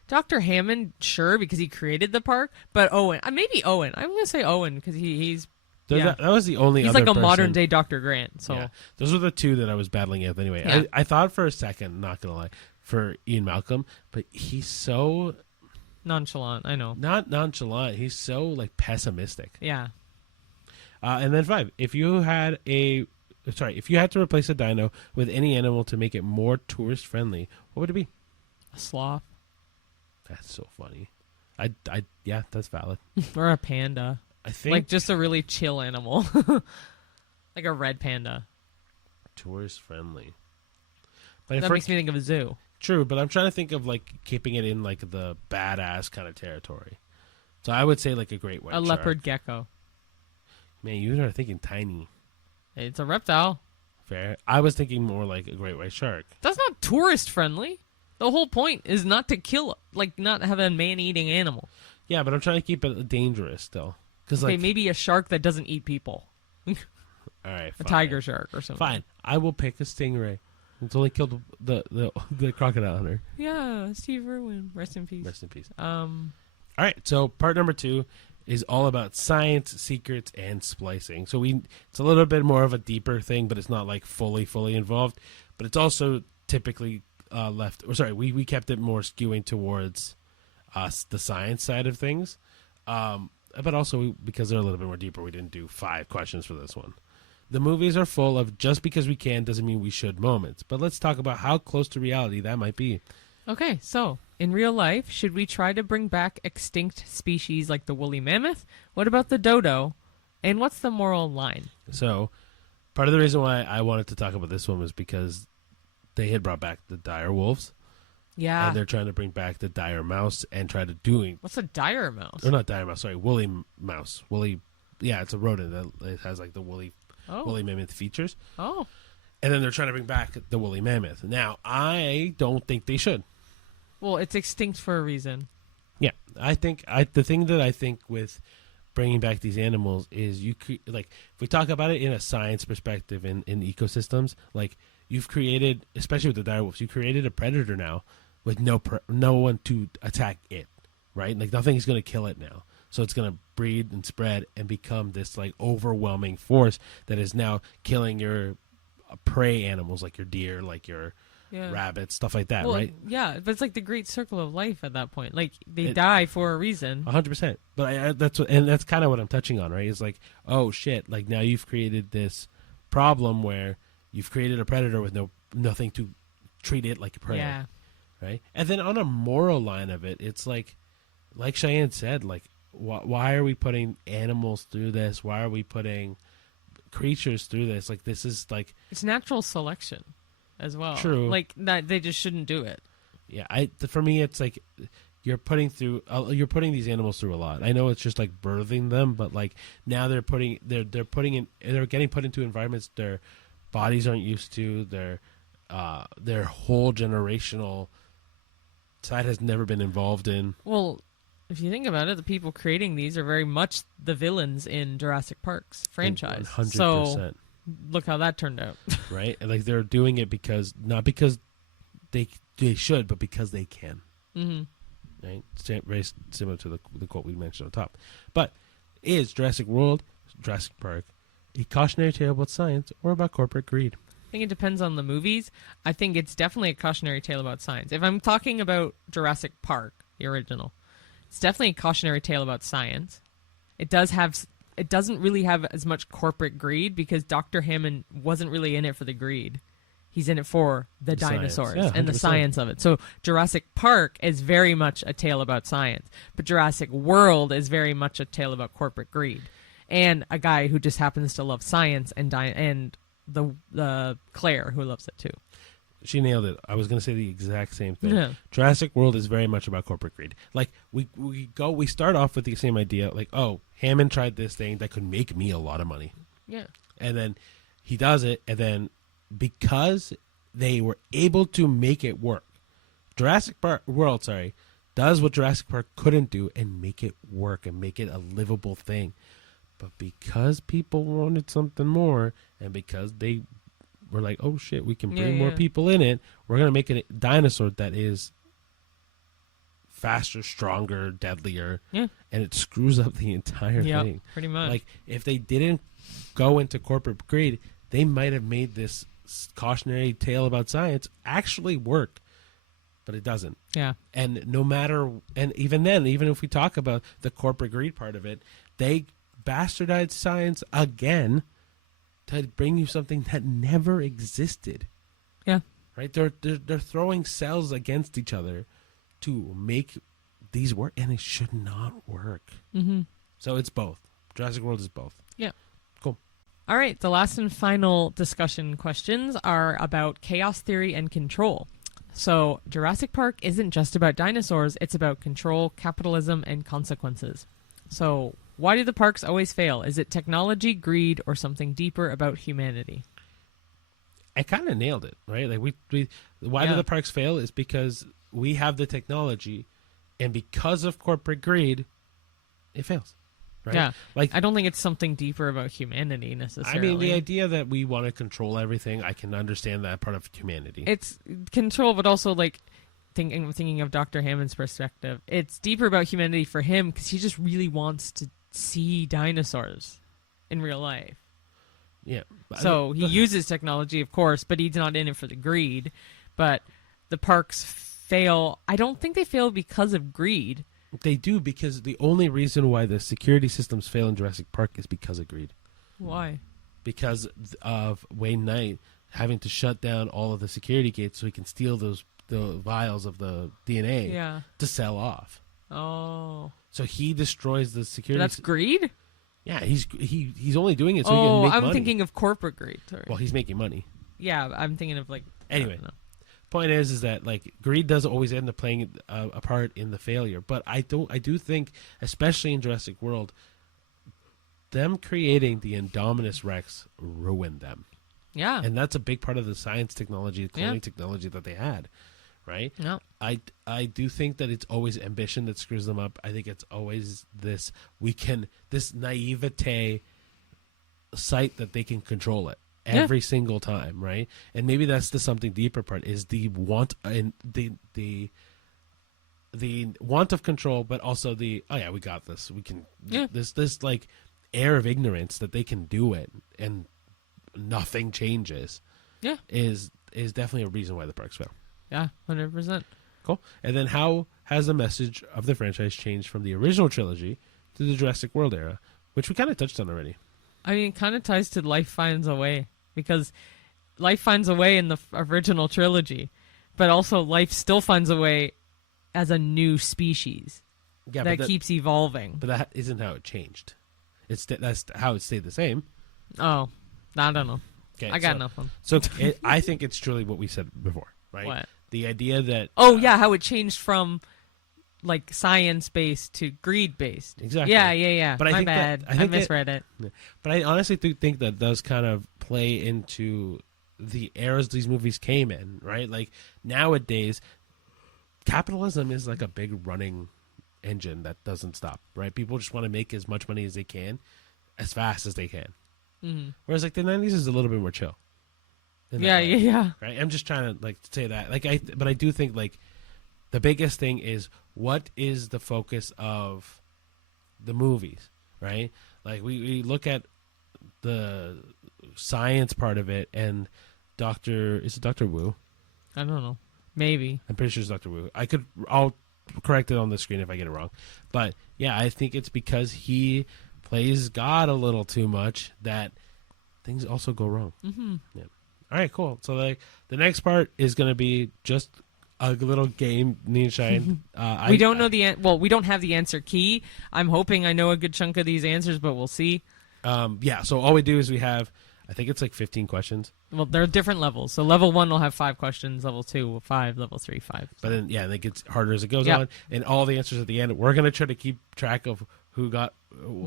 Dr. Hammond, sure, because he created the park, but Owen. Maybe Owen. I'm going to say Owen because he's... Yeah. That was the only He's other like a person. modern-day Dr. Grant, so... Yeah. Those were the 2 that I was battling with anyway. Yeah. I thought for a second, not going to lie, for Ian Malcolm, but he's so... Nonchalant, I know. Not nonchalant. He's so, like, pessimistic. Yeah. And then 5, if you had to replace a dino with any animal to make it more tourist-friendly, what would it be? A sloth. That's so funny. Yeah, that's valid. Or a panda. I think like just a really chill animal. Like a red panda. Tourist friendly. That makes me think of a zoo. True, but I'm trying to think of like keeping it in like the badass kind of territory. So I would say like a great white shark. Leopard gecko. Man, you are thinking tiny. It's a reptile. Fair. I was thinking more like a great white shark. That's not tourist friendly. The whole point is not to kill, like not have a man-eating animal. Yeah, but I'm trying to keep it dangerous still. Okay, maybe a shark that doesn't eat people. All right, fine. A tiger shark or something. Fine, I will pick a stingray. It's only killed the crocodile hunter. Yeah, Steve Irwin. Rest in peace. Rest in peace. All right, so part number 2 is all about science, secrets, and splicing. So it's a little bit more of a deeper thing, but it's not like fully involved. But it's also typically we kept it more skewing towards the science side of things. But also, because they're a little bit more deeper, we didn't do 5 questions for this one. The movies are full of just because we can doesn't mean we should moments. But let's talk about how close to reality that might be. Okay, so in real life, should we try to bring back extinct species like the woolly mammoth? What about the dodo? And what's the moral line? So, part of the reason why I wanted to talk about this one was because they had brought back the dire wolves. Yeah. And they're trying to bring back the dire mouse and try to doing... What's a dire mouse? Or not dire mouse, sorry, woolly mouse. Woolly... Yeah, it's a rodent that it has like the woolly mammoth features. Oh. And then they're trying to bring back the woolly mammoth. Now, I don't think they should. Well, it's extinct for a reason. Yeah, I think the thing that I think with bringing back these animals is like if we talk about it in a science perspective in ecosystems, like you've created, especially with the dire wolves, you created a predator now with no one to attack it, right? Like nothing's going to kill it now, so it's going to breed and spread and become this like overwhelming force that is now killing your prey animals, like your deer, like your rabbits, stuff like that, right? Yeah, but it's like the great circle of life at that point. Like they die for a reason. 100%. But that's kind of what I'm touching on, right? It's like, oh shit, like now you've created this problem where you've created a predator with nothing to treat it like a prey, right? And then on a moral line of it, it's like Cheyenne said, like why are we putting animals through this? Why are we putting creatures through this? Like this is like it's natural selection as well. True. Like that, they just shouldn't do it. Yeah, for me, it's like you're putting these animals through a lot. I know it's just like birthing them, but like now they're getting put into environments their bodies aren't used to. Their whole generational side has never been involved in. Well, if you think about it, the people creating these are very much the villains in Jurassic Park's franchise. 100%. So look how that turned out. Right? And like they're doing it not because they should, but because they can. Mm-hmm. Right? Very similar to the quote we mentioned on top. But is Jurassic World, Jurassic Park, a cautionary tale about science or about corporate greed? I think it depends on the movies. I think it's definitely a cautionary tale about science. If I'm talking about Jurassic Park, the original, it's definitely a cautionary tale about science. It doesn't really have as much corporate greed because Dr. Hammond wasn't really in it for the greed. He's in it for the dinosaurs and the science of it. So Jurassic Park is very much a tale about science, but Jurassic World is very much a tale about corporate greed. And a guy who just happens to love science and the Claire who loves it too. She nailed it. I was going to say the exact same thing. Yeah. Jurassic World is very much about corporate greed. Like we start off with the same idea, like, oh, Hammond tried this thing that could make me a lot of money. Yeah. And then he does it, and then because they were able to make it work, Jurassic Park World, does what Jurassic Park couldn't do and make it work and make it a livable thing. But because people wanted something more, and because they were like, oh shit, we can bring more people in it, we're going to make a dinosaur that is faster, stronger, deadlier. Yeah. And it screws up the entire thing. Pretty much. Like, if they didn't go into corporate greed, they might have made this cautionary tale about science actually work. But it doesn't. Yeah. And even if we talk about the corporate greed part of it, they bastardized science again to bring you something that never existed. Yeah. Right? They're throwing cells against each other to make these work, and it should not work. Mm-hmm. So it's both. Jurassic World is both. Yeah. Cool. All right. The last and final discussion questions are about chaos theory and control. So Jurassic Park isn't just about dinosaurs. It's about control, capitalism, and consequences. So why do the parks always fail? Is it technology, greed, or something deeper about humanity? I kind of nailed it, right? Like why do the parks fail is because we have the technology, and because of corporate greed, it fails. Right? Yeah. Like, I don't think it's something deeper about humanity necessarily. I mean, the idea that we want to control everything, I can understand that part of humanity. It's control, but also like thinking of Dr. Hammond's perspective. It's deeper about humanity for him because he just really wants to see dinosaurs in real life. Yeah. So he uses technology, of course, but he's not in it for the greed. But the parks fail. I don't think they fail because of greed. They do, because the only reason why the security systems fail in Jurassic Park is because of greed. Why? Because of Wayne Knight having to shut down all of the security gates so he can steal the vials of the DNA to sell off. Oh. So he destroys the security. That's greed? Yeah, he's only doing it so he can make money. I'm thinking of corporate greed. Sorry. Well, he's making money. Yeah, I'm thinking of like... Anyway. Point is that like greed does always end up playing a part in the failure, but I do think, especially in Jurassic World, them creating the Indominus Rex ruined them. Yeah. And that's a big part of the science technology, the cloning technology that they had, right? Yeah. I do think that it's always ambition that screws them up. I think it's always this naivete sight that they can control it every single time, right? And maybe that's the something deeper part is the want and the want of control, but also the we got this. We can this like air of ignorance that they can do it and nothing changes. Yeah, is definitely a reason why the parks fail. Yeah, 100%. Cool. And then how has the message of the franchise changed from the original trilogy to the Jurassic World era, which we kind of touched on already? I mean, it kind of ties to Life Finds a Way, because life finds a way in the original trilogy, but also life still finds a way as a new species that keeps evolving. But that isn't how it changed. That's how it stayed the same. Oh, I don't know. Okay, I got nothing. So I think it's truly what we said before, right? What? The idea that... how it changed from like science-based to greed-based. Exactly. Yeah. But My bad. I misread it. But I honestly do think that does kind of play into the eras these movies came in, right? Like nowadays, capitalism is like a big running engine that doesn't stop, right? People just want to make as much money as they can, as fast as they can. Mm-hmm. Whereas like the 90s is a little bit more chill. Yeah. Right. I'm just trying to like say that, but I do think like the biggest thing is what is the focus of the movies, right? Like we look at the science part of it, and is it Dr. Wu? I don't know. Maybe. I'm pretty sure it's Dr. Wu. I'll correct it on the screen if I get it wrong. But yeah, I think it's because he plays God a little too much that things also go wrong. Mm-hmm. Yeah. All right, cool. So the next part is going to be just a little game, Neonshine. We don't know we don't have the answer key. I'm hoping I know a good chunk of these answers, but we'll see. So all we do is we have, I think it's like 15 questions. Well, there are different levels. So level 1 will have 5 questions, level 2, 5, level 3, 5. So. But then, it gets harder as it goes on. And all the answers at the end, we're going to try to keep track of who got,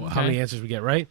how many answers we get right.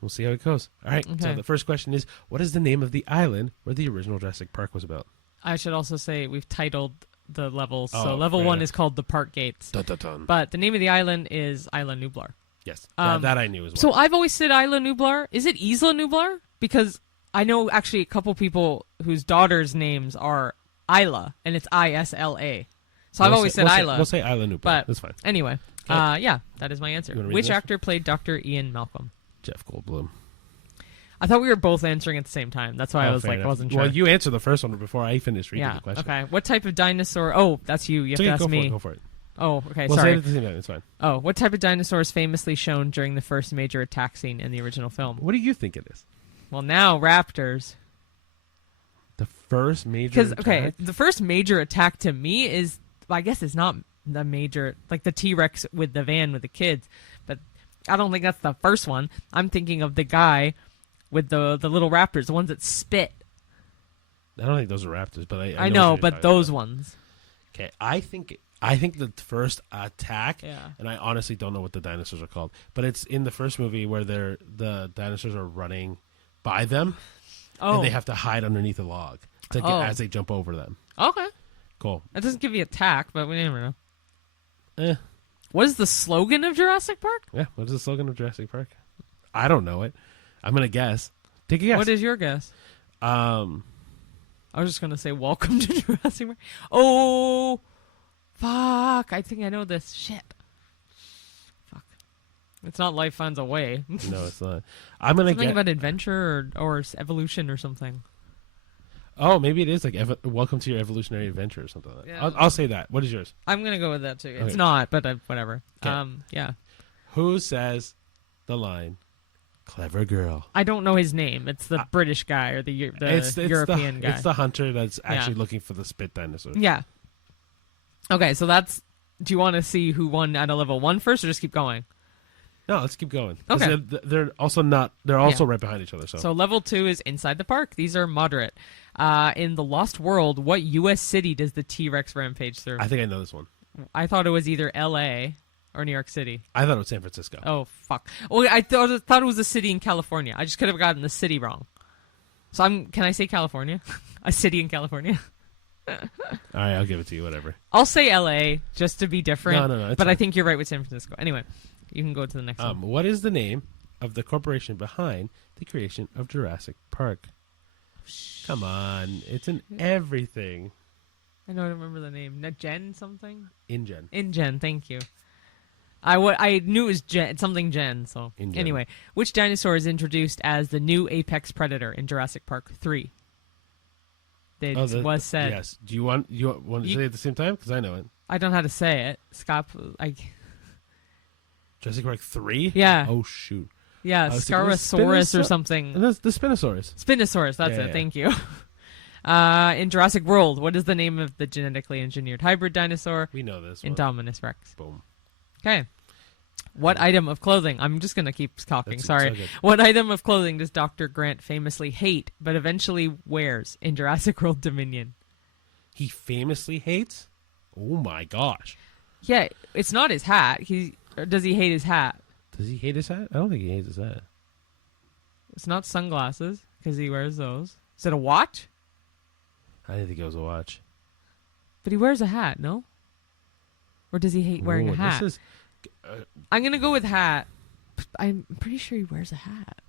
We'll see how it goes. All right. Okay. So the first question is, what is the name of the island where the original Jurassic Park was about? I should also say we've titled the levels. So level 1 is called the Park Gates. Dun, dun, dun. But the name of the island is Isla Nublar. Yes. That I knew as well. So I've always said Isla Nublar. Is it Isla Nublar? Because I know actually a couple people whose daughters' names are Isla, and it's Isla. So I've always said Isla. We'll say Isla Nublar. But that's fine. Anyway, that is my answer. Which actor played Dr. Ian Malcolm? Jeff Goldblum. I thought we were both answering at the same time. That's why I was like, wasn't sure. Well, you answered the first one before I finished reading the question. Okay. What type of dinosaur? Oh, that's you. You have to ask me. Go for it. Oh, okay. We'll sorry. say it at the same time. It's fine. Oh, what type of dinosaur is famously shown during the first major attack scene in the original film? What do you think it is? Well, now Raptors. The first major attack? The first major attack to me is, I guess it's not the major, like the T-Rex with the van with the kids, but I don't think that's the first one. I'm thinking of the guy with the little raptors, the ones that spit. I don't think those are raptors, but I know, but those ones. Okay, I think the first attack, and I honestly don't know what the dinosaurs are called, but it's in the first movie where the dinosaurs are running by them, and they have to hide underneath a log as they jump over them. Okay. Cool. That doesn't give you attack, but we never know. What is the slogan of Jurassic Park? Yeah, what is the slogan of Jurassic Park? I don't know it. I'm going to guess. Take a guess. What is your guess? I was just going to say, welcome to Jurassic Park. Oh, fuck. I think I know this. Shit. Fuck. It's not Life Finds a Way. No, it's not. I'm going to Something about adventure or evolution or something. Oh, maybe it is like welcome to your evolutionary adventure or something like that. Yeah. I'll say that. What is yours? I'm going to go with that too. It's not, but whatever. Okay. Yeah. Who says the line, clever girl? I don't know his name. It's the British guy or the European guy. It's the hunter that's actually looking for the spit dinosaur. Yeah. Okay, so do you want to see who won at a level 1 first or just keep going? No, let's keep going. Okay. They're also right behind each other. So level 2 is inside the park. These are moderate. In the Lost World, what U.S. city does the T-Rex rampage through? I think I know this one. I thought it was either L.A. or New York City. I thought it was San Francisco. Oh, fuck. Well, I thought it was a city in California. I just could have gotten the city wrong. So can I say California? A city in California? All right, I'll give it to you. Whatever. I'll say LA just to be different. No. But I think you're right with San Francisco. Anyway, you can go to the next one. What is the name of the corporation behind the creation of Jurassic Park? Come on, it's in everything. I don't remember the name. Jen something? InGen. InGen, thank you. I knew it was something Gen. So InGen. Anyway, which dinosaur is introduced as the new apex predator in Jurassic Park 3? It was said. Yes. Do you want to say it at the same time? Because I know it. I don't know how to say it. Jurassic Park 3? Yeah. Oh, shoot. Yeah, Scarosaurus or something. And that's the Spinosaurus. Spinosaurus, that's it. Thank you. In Jurassic World, what is the name of the genetically engineered hybrid dinosaur? We know this one. Indominus Rex. Boom. Okay. What item of clothing? I'm just going to keep talking. Sorry. So what item of clothing does Dr. Grant famously hate, but eventually wears in Jurassic World Dominion? He famously hates? Oh, my gosh. Yeah, it's not his hat. Does he hate his hat? Does he hate his hat? I don't think he hates his hat. It's not sunglasses, because he wears those. Is it a watch? I didn't think it was a watch. But he wears a hat, no? Or does he hate wearing a hat? I'm going to go with hat. I'm pretty sure he wears a hat.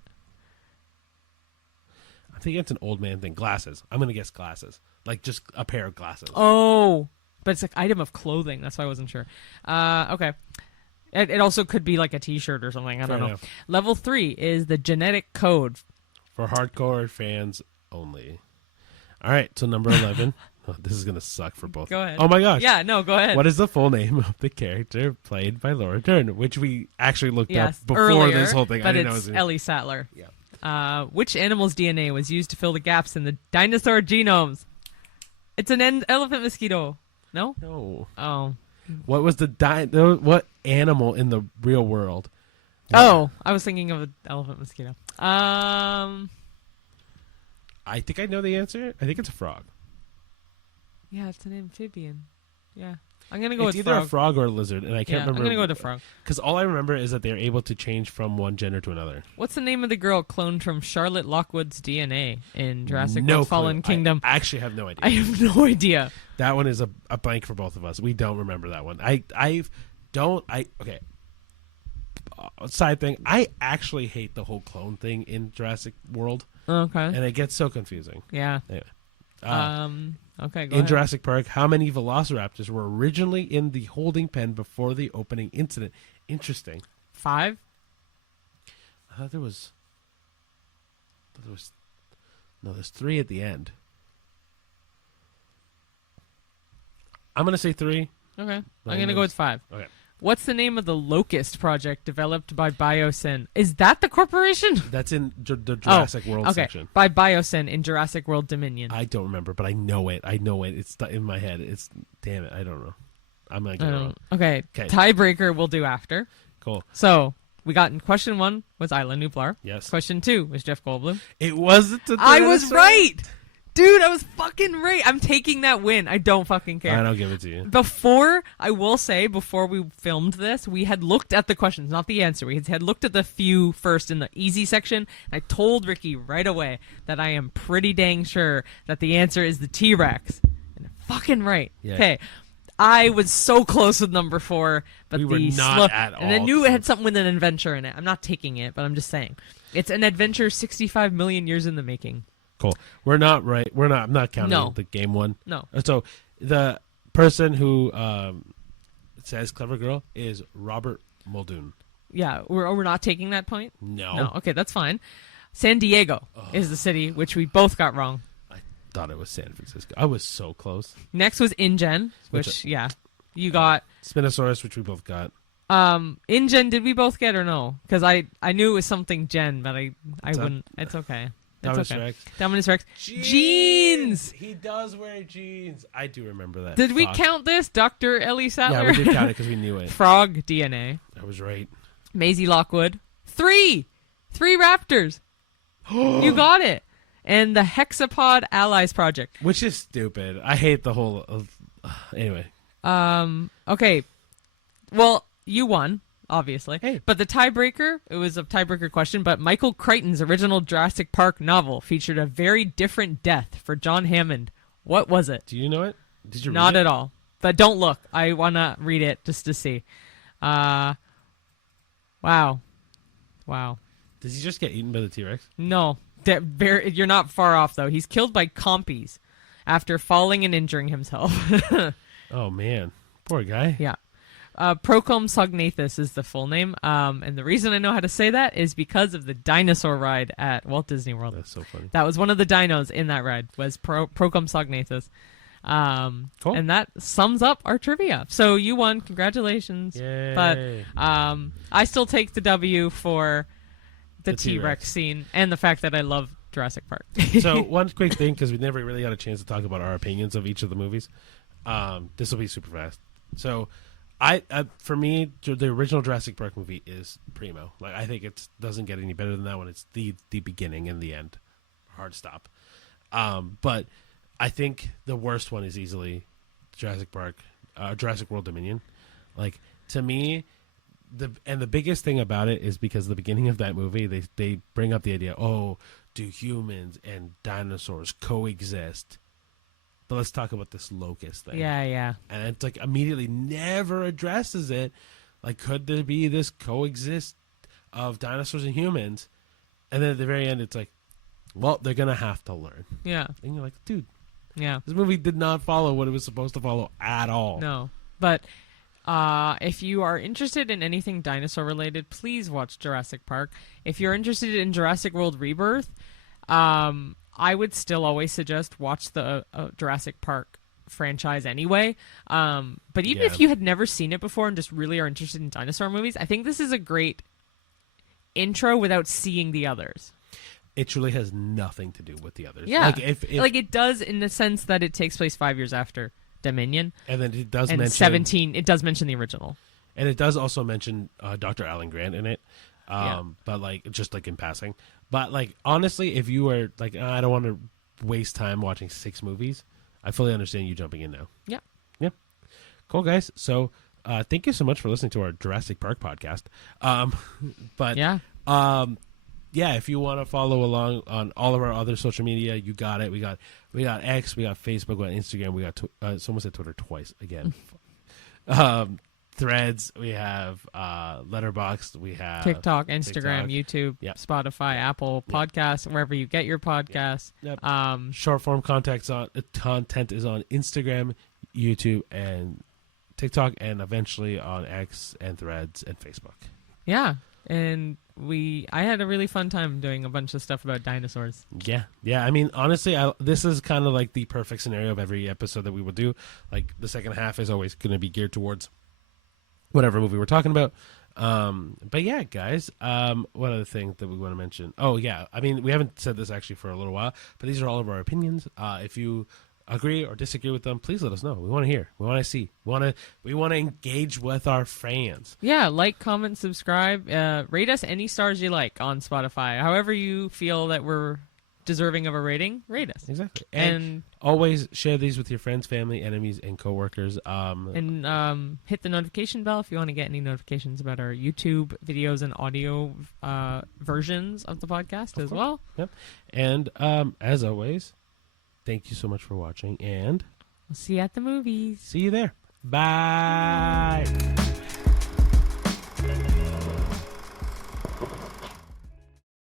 I think it's an old man thing. Glasses. I'm going to guess glasses. Like just a pair of glasses. Oh, but it's like item of clothing. That's why I wasn't sure. Okay. It also could be like a t-shirt or something. I don't know. Enough. Level 3 is the genetic code. For hardcore fans only. All right, so number 11. Oh, this is going to suck for both. Go ahead. Oh, my gosh. Yeah, no, go ahead. What is the full name of the character played by Laura Dern, which we actually looked up before earlier, this whole thing. But it's Ellie Sattler. Yeah. Which animal's DNA was used to fill the gaps in the dinosaur genomes? It's an elephant mosquito. No? No. Oh. What was what animal in the real world? Oh, I was thinking of an elephant mosquito. I think I know the answer. I think it's a frog. Yeah, it's an amphibian. Yeah. I'm going to go it's with either frog. a frog or a lizard, and I can't remember. I'm going to go with a frog. Because all I remember is that they're able to change from one gender to another. What's the name of the girl cloned from Charlotte Lockwood's DNA in Jurassic World Fallen Kingdom? I actually have no idea. I have no idea. That one is a blank for both of us. We don't remember that one. Okay. Side thing, I actually hate the whole clone thing in Jurassic World. Okay. And it gets so confusing. Yeah. Anyway. Okay, go in ahead. Jurassic Park, how many velociraptors were originally in the holding pen before the opening incident? Interesting. 5? I thought there was... No, there's 3 at the end. I'm going to say 3. Okay. I'm going to go with 5. Okay. What's the name of the Locust project developed by Biosyn? Is that the corporation? That's in the Jurassic World section. By Biosyn in Jurassic World Dominion. I don't remember, but I know it. It's in my head. Damn it. I don't know. I'm going to get it wrong. Okay. Tiebreaker we'll do after. Cool. So, we got in question 1 was Isla Nublar. Yes. Question 2 was Jeff Goldblum. It wasn't. I was right! Dude, I was fucking right. I'm taking that win. I don't fucking care. I don't give it to you. Before we filmed this, we had looked at the questions, not the answer. We had looked at the few first in the easy section. I told Ricky right away that I am pretty dang sure that the answer is the T-Rex. And I'm fucking right. Yeah. Okay. I was so close with number 4, but we were not at all. And I knew it had something with an adventure in it. I'm not taking it, but I'm just saying. It's an adventure 65 million years in the making. Cool. We're not right. I'm not counting the game one. No. So the person who says "clever girl" is Robert Muldoon. Yeah, we're not taking that point. No. Okay, that's fine. San Diego is the city, which we both got wrong. I thought it was San Francisco. I was so close. Next was InGen, which you got. Spinosaurus, which we both got. InGen, did we both get or no? Because I knew it was something Gen, but I wouldn't. It's okay. Dominus Rex. Jeans! He does wear jeans. I do remember that. Did we count this? Dr. Ellie Sattler? Yeah, we did count it because we knew it. Frog DNA. I was right. Maisie Lockwood. 3 Raptors. You got it. And the Hexapod Allies Project. Which is stupid. I hate the whole... anyway. Okay. Well, you won. obviously. Hey. But the tiebreaker, it was a tiebreaker question, but Michael Crichton's original Jurassic Park novel featured a very different death for John Hammond. What was it? Do you know it? Did you read Not it? at all. But don't look. I want to read it just to see. Wow. Does he just get eaten by the T-Rex? No. You're not far off, though. He's killed by compies after falling and injuring himself. Oh, man. Poor guy. Yeah. Procom Sognathus is the full name. And the reason I know how to say that is because of the dinosaur ride at Walt Disney World. That's so funny. That was one of the dinos in that ride, was Procom Sognathus. Cool. And that sums up our trivia. So you won. Congratulations. Yay. But I still take the W for the T-Rex scene and the fact that I love Jurassic Park. So one quick thing, because we never really got a chance to talk about our opinions of each of the movies. This will be super fast. So for me, the original Jurassic Park movie is primo. Like, I think it doesn't get any better than that one. It's the beginning and the end. Hard stop. But I think the worst one is easily Jurassic World Dominion. Like, to me, the biggest thing about it is because the beginning of that movie, they bring up the idea, oh, do humans and dinosaurs coexist? But let's talk about this locust thing. Yeah. And it's like immediately never addresses it. Like, could there be this coexist of dinosaurs and humans? And then at the very end, it's like, well, they're going to have to learn. Yeah. And you're like, dude, Yeah. this movie did not follow what it was supposed to follow at all. No. But if you are interested in anything dinosaur related, please watch Jurassic Park. If you're interested in Jurassic World Rebirth, I would still always suggest watch the Jurassic Park franchise anyway. But even if you had never seen it before and just really are interested in dinosaur movies, I think this is a great intro without seeing the others. It truly has nothing to do with the others. Yeah. Like, if like it does in the sense that it takes place 5 years after Dominion. And then it does and mention 17, it does mention the original. And it does also mention Dr. Alan Grant in it. Yeah. But like, just like in passing. But like, honestly, if you were like, I don't want to waste time watching 6 movies, I fully understand you jumping in now. Yeah. Yeah. Cool, guys. So thank you so much for listening to our Jurassic Park podcast. But Yeah. yeah, if you want to follow along on all of our other social media, you got it. We got X, we got Facebook, we got Instagram, we got someone said Twitter twice again. Threads, we have Letterboxd, we have TikTok, Instagram, YouTube, Yep. Spotify, Apple Podcasts, wherever you get your podcasts. Yep. Yep. Short form content is on Instagram, YouTube, and TikTok, and eventually on X and Threads and Facebook. Yeah. And I had a really fun time doing a bunch of stuff about dinosaurs. Yeah. I mean, honestly, this is kind of like the perfect scenario of every episode that we would do. Like, the second half is always going to be geared towards whatever movie we're talking about. But yeah, guys, one other thing that we want to mention. Oh, yeah. I mean, we haven't said this actually for a little while, but these are all of our opinions. If you agree or disagree with them, please let us know. We want to hear. We want to see. We want to engage with our fans. Yeah, like, comment, subscribe. Rate us any stars you like on Spotify. However you feel that we're deserving of a rating, rate us. Exactly. And always share these with your friends, family, enemies, and coworkers. And hit the notification bell if you want to get any notifications about our YouTube videos and audio versions of the podcast as well. Yep. And as always, thank you so much for watching, and we'll see you at the movies. See you there. Bye.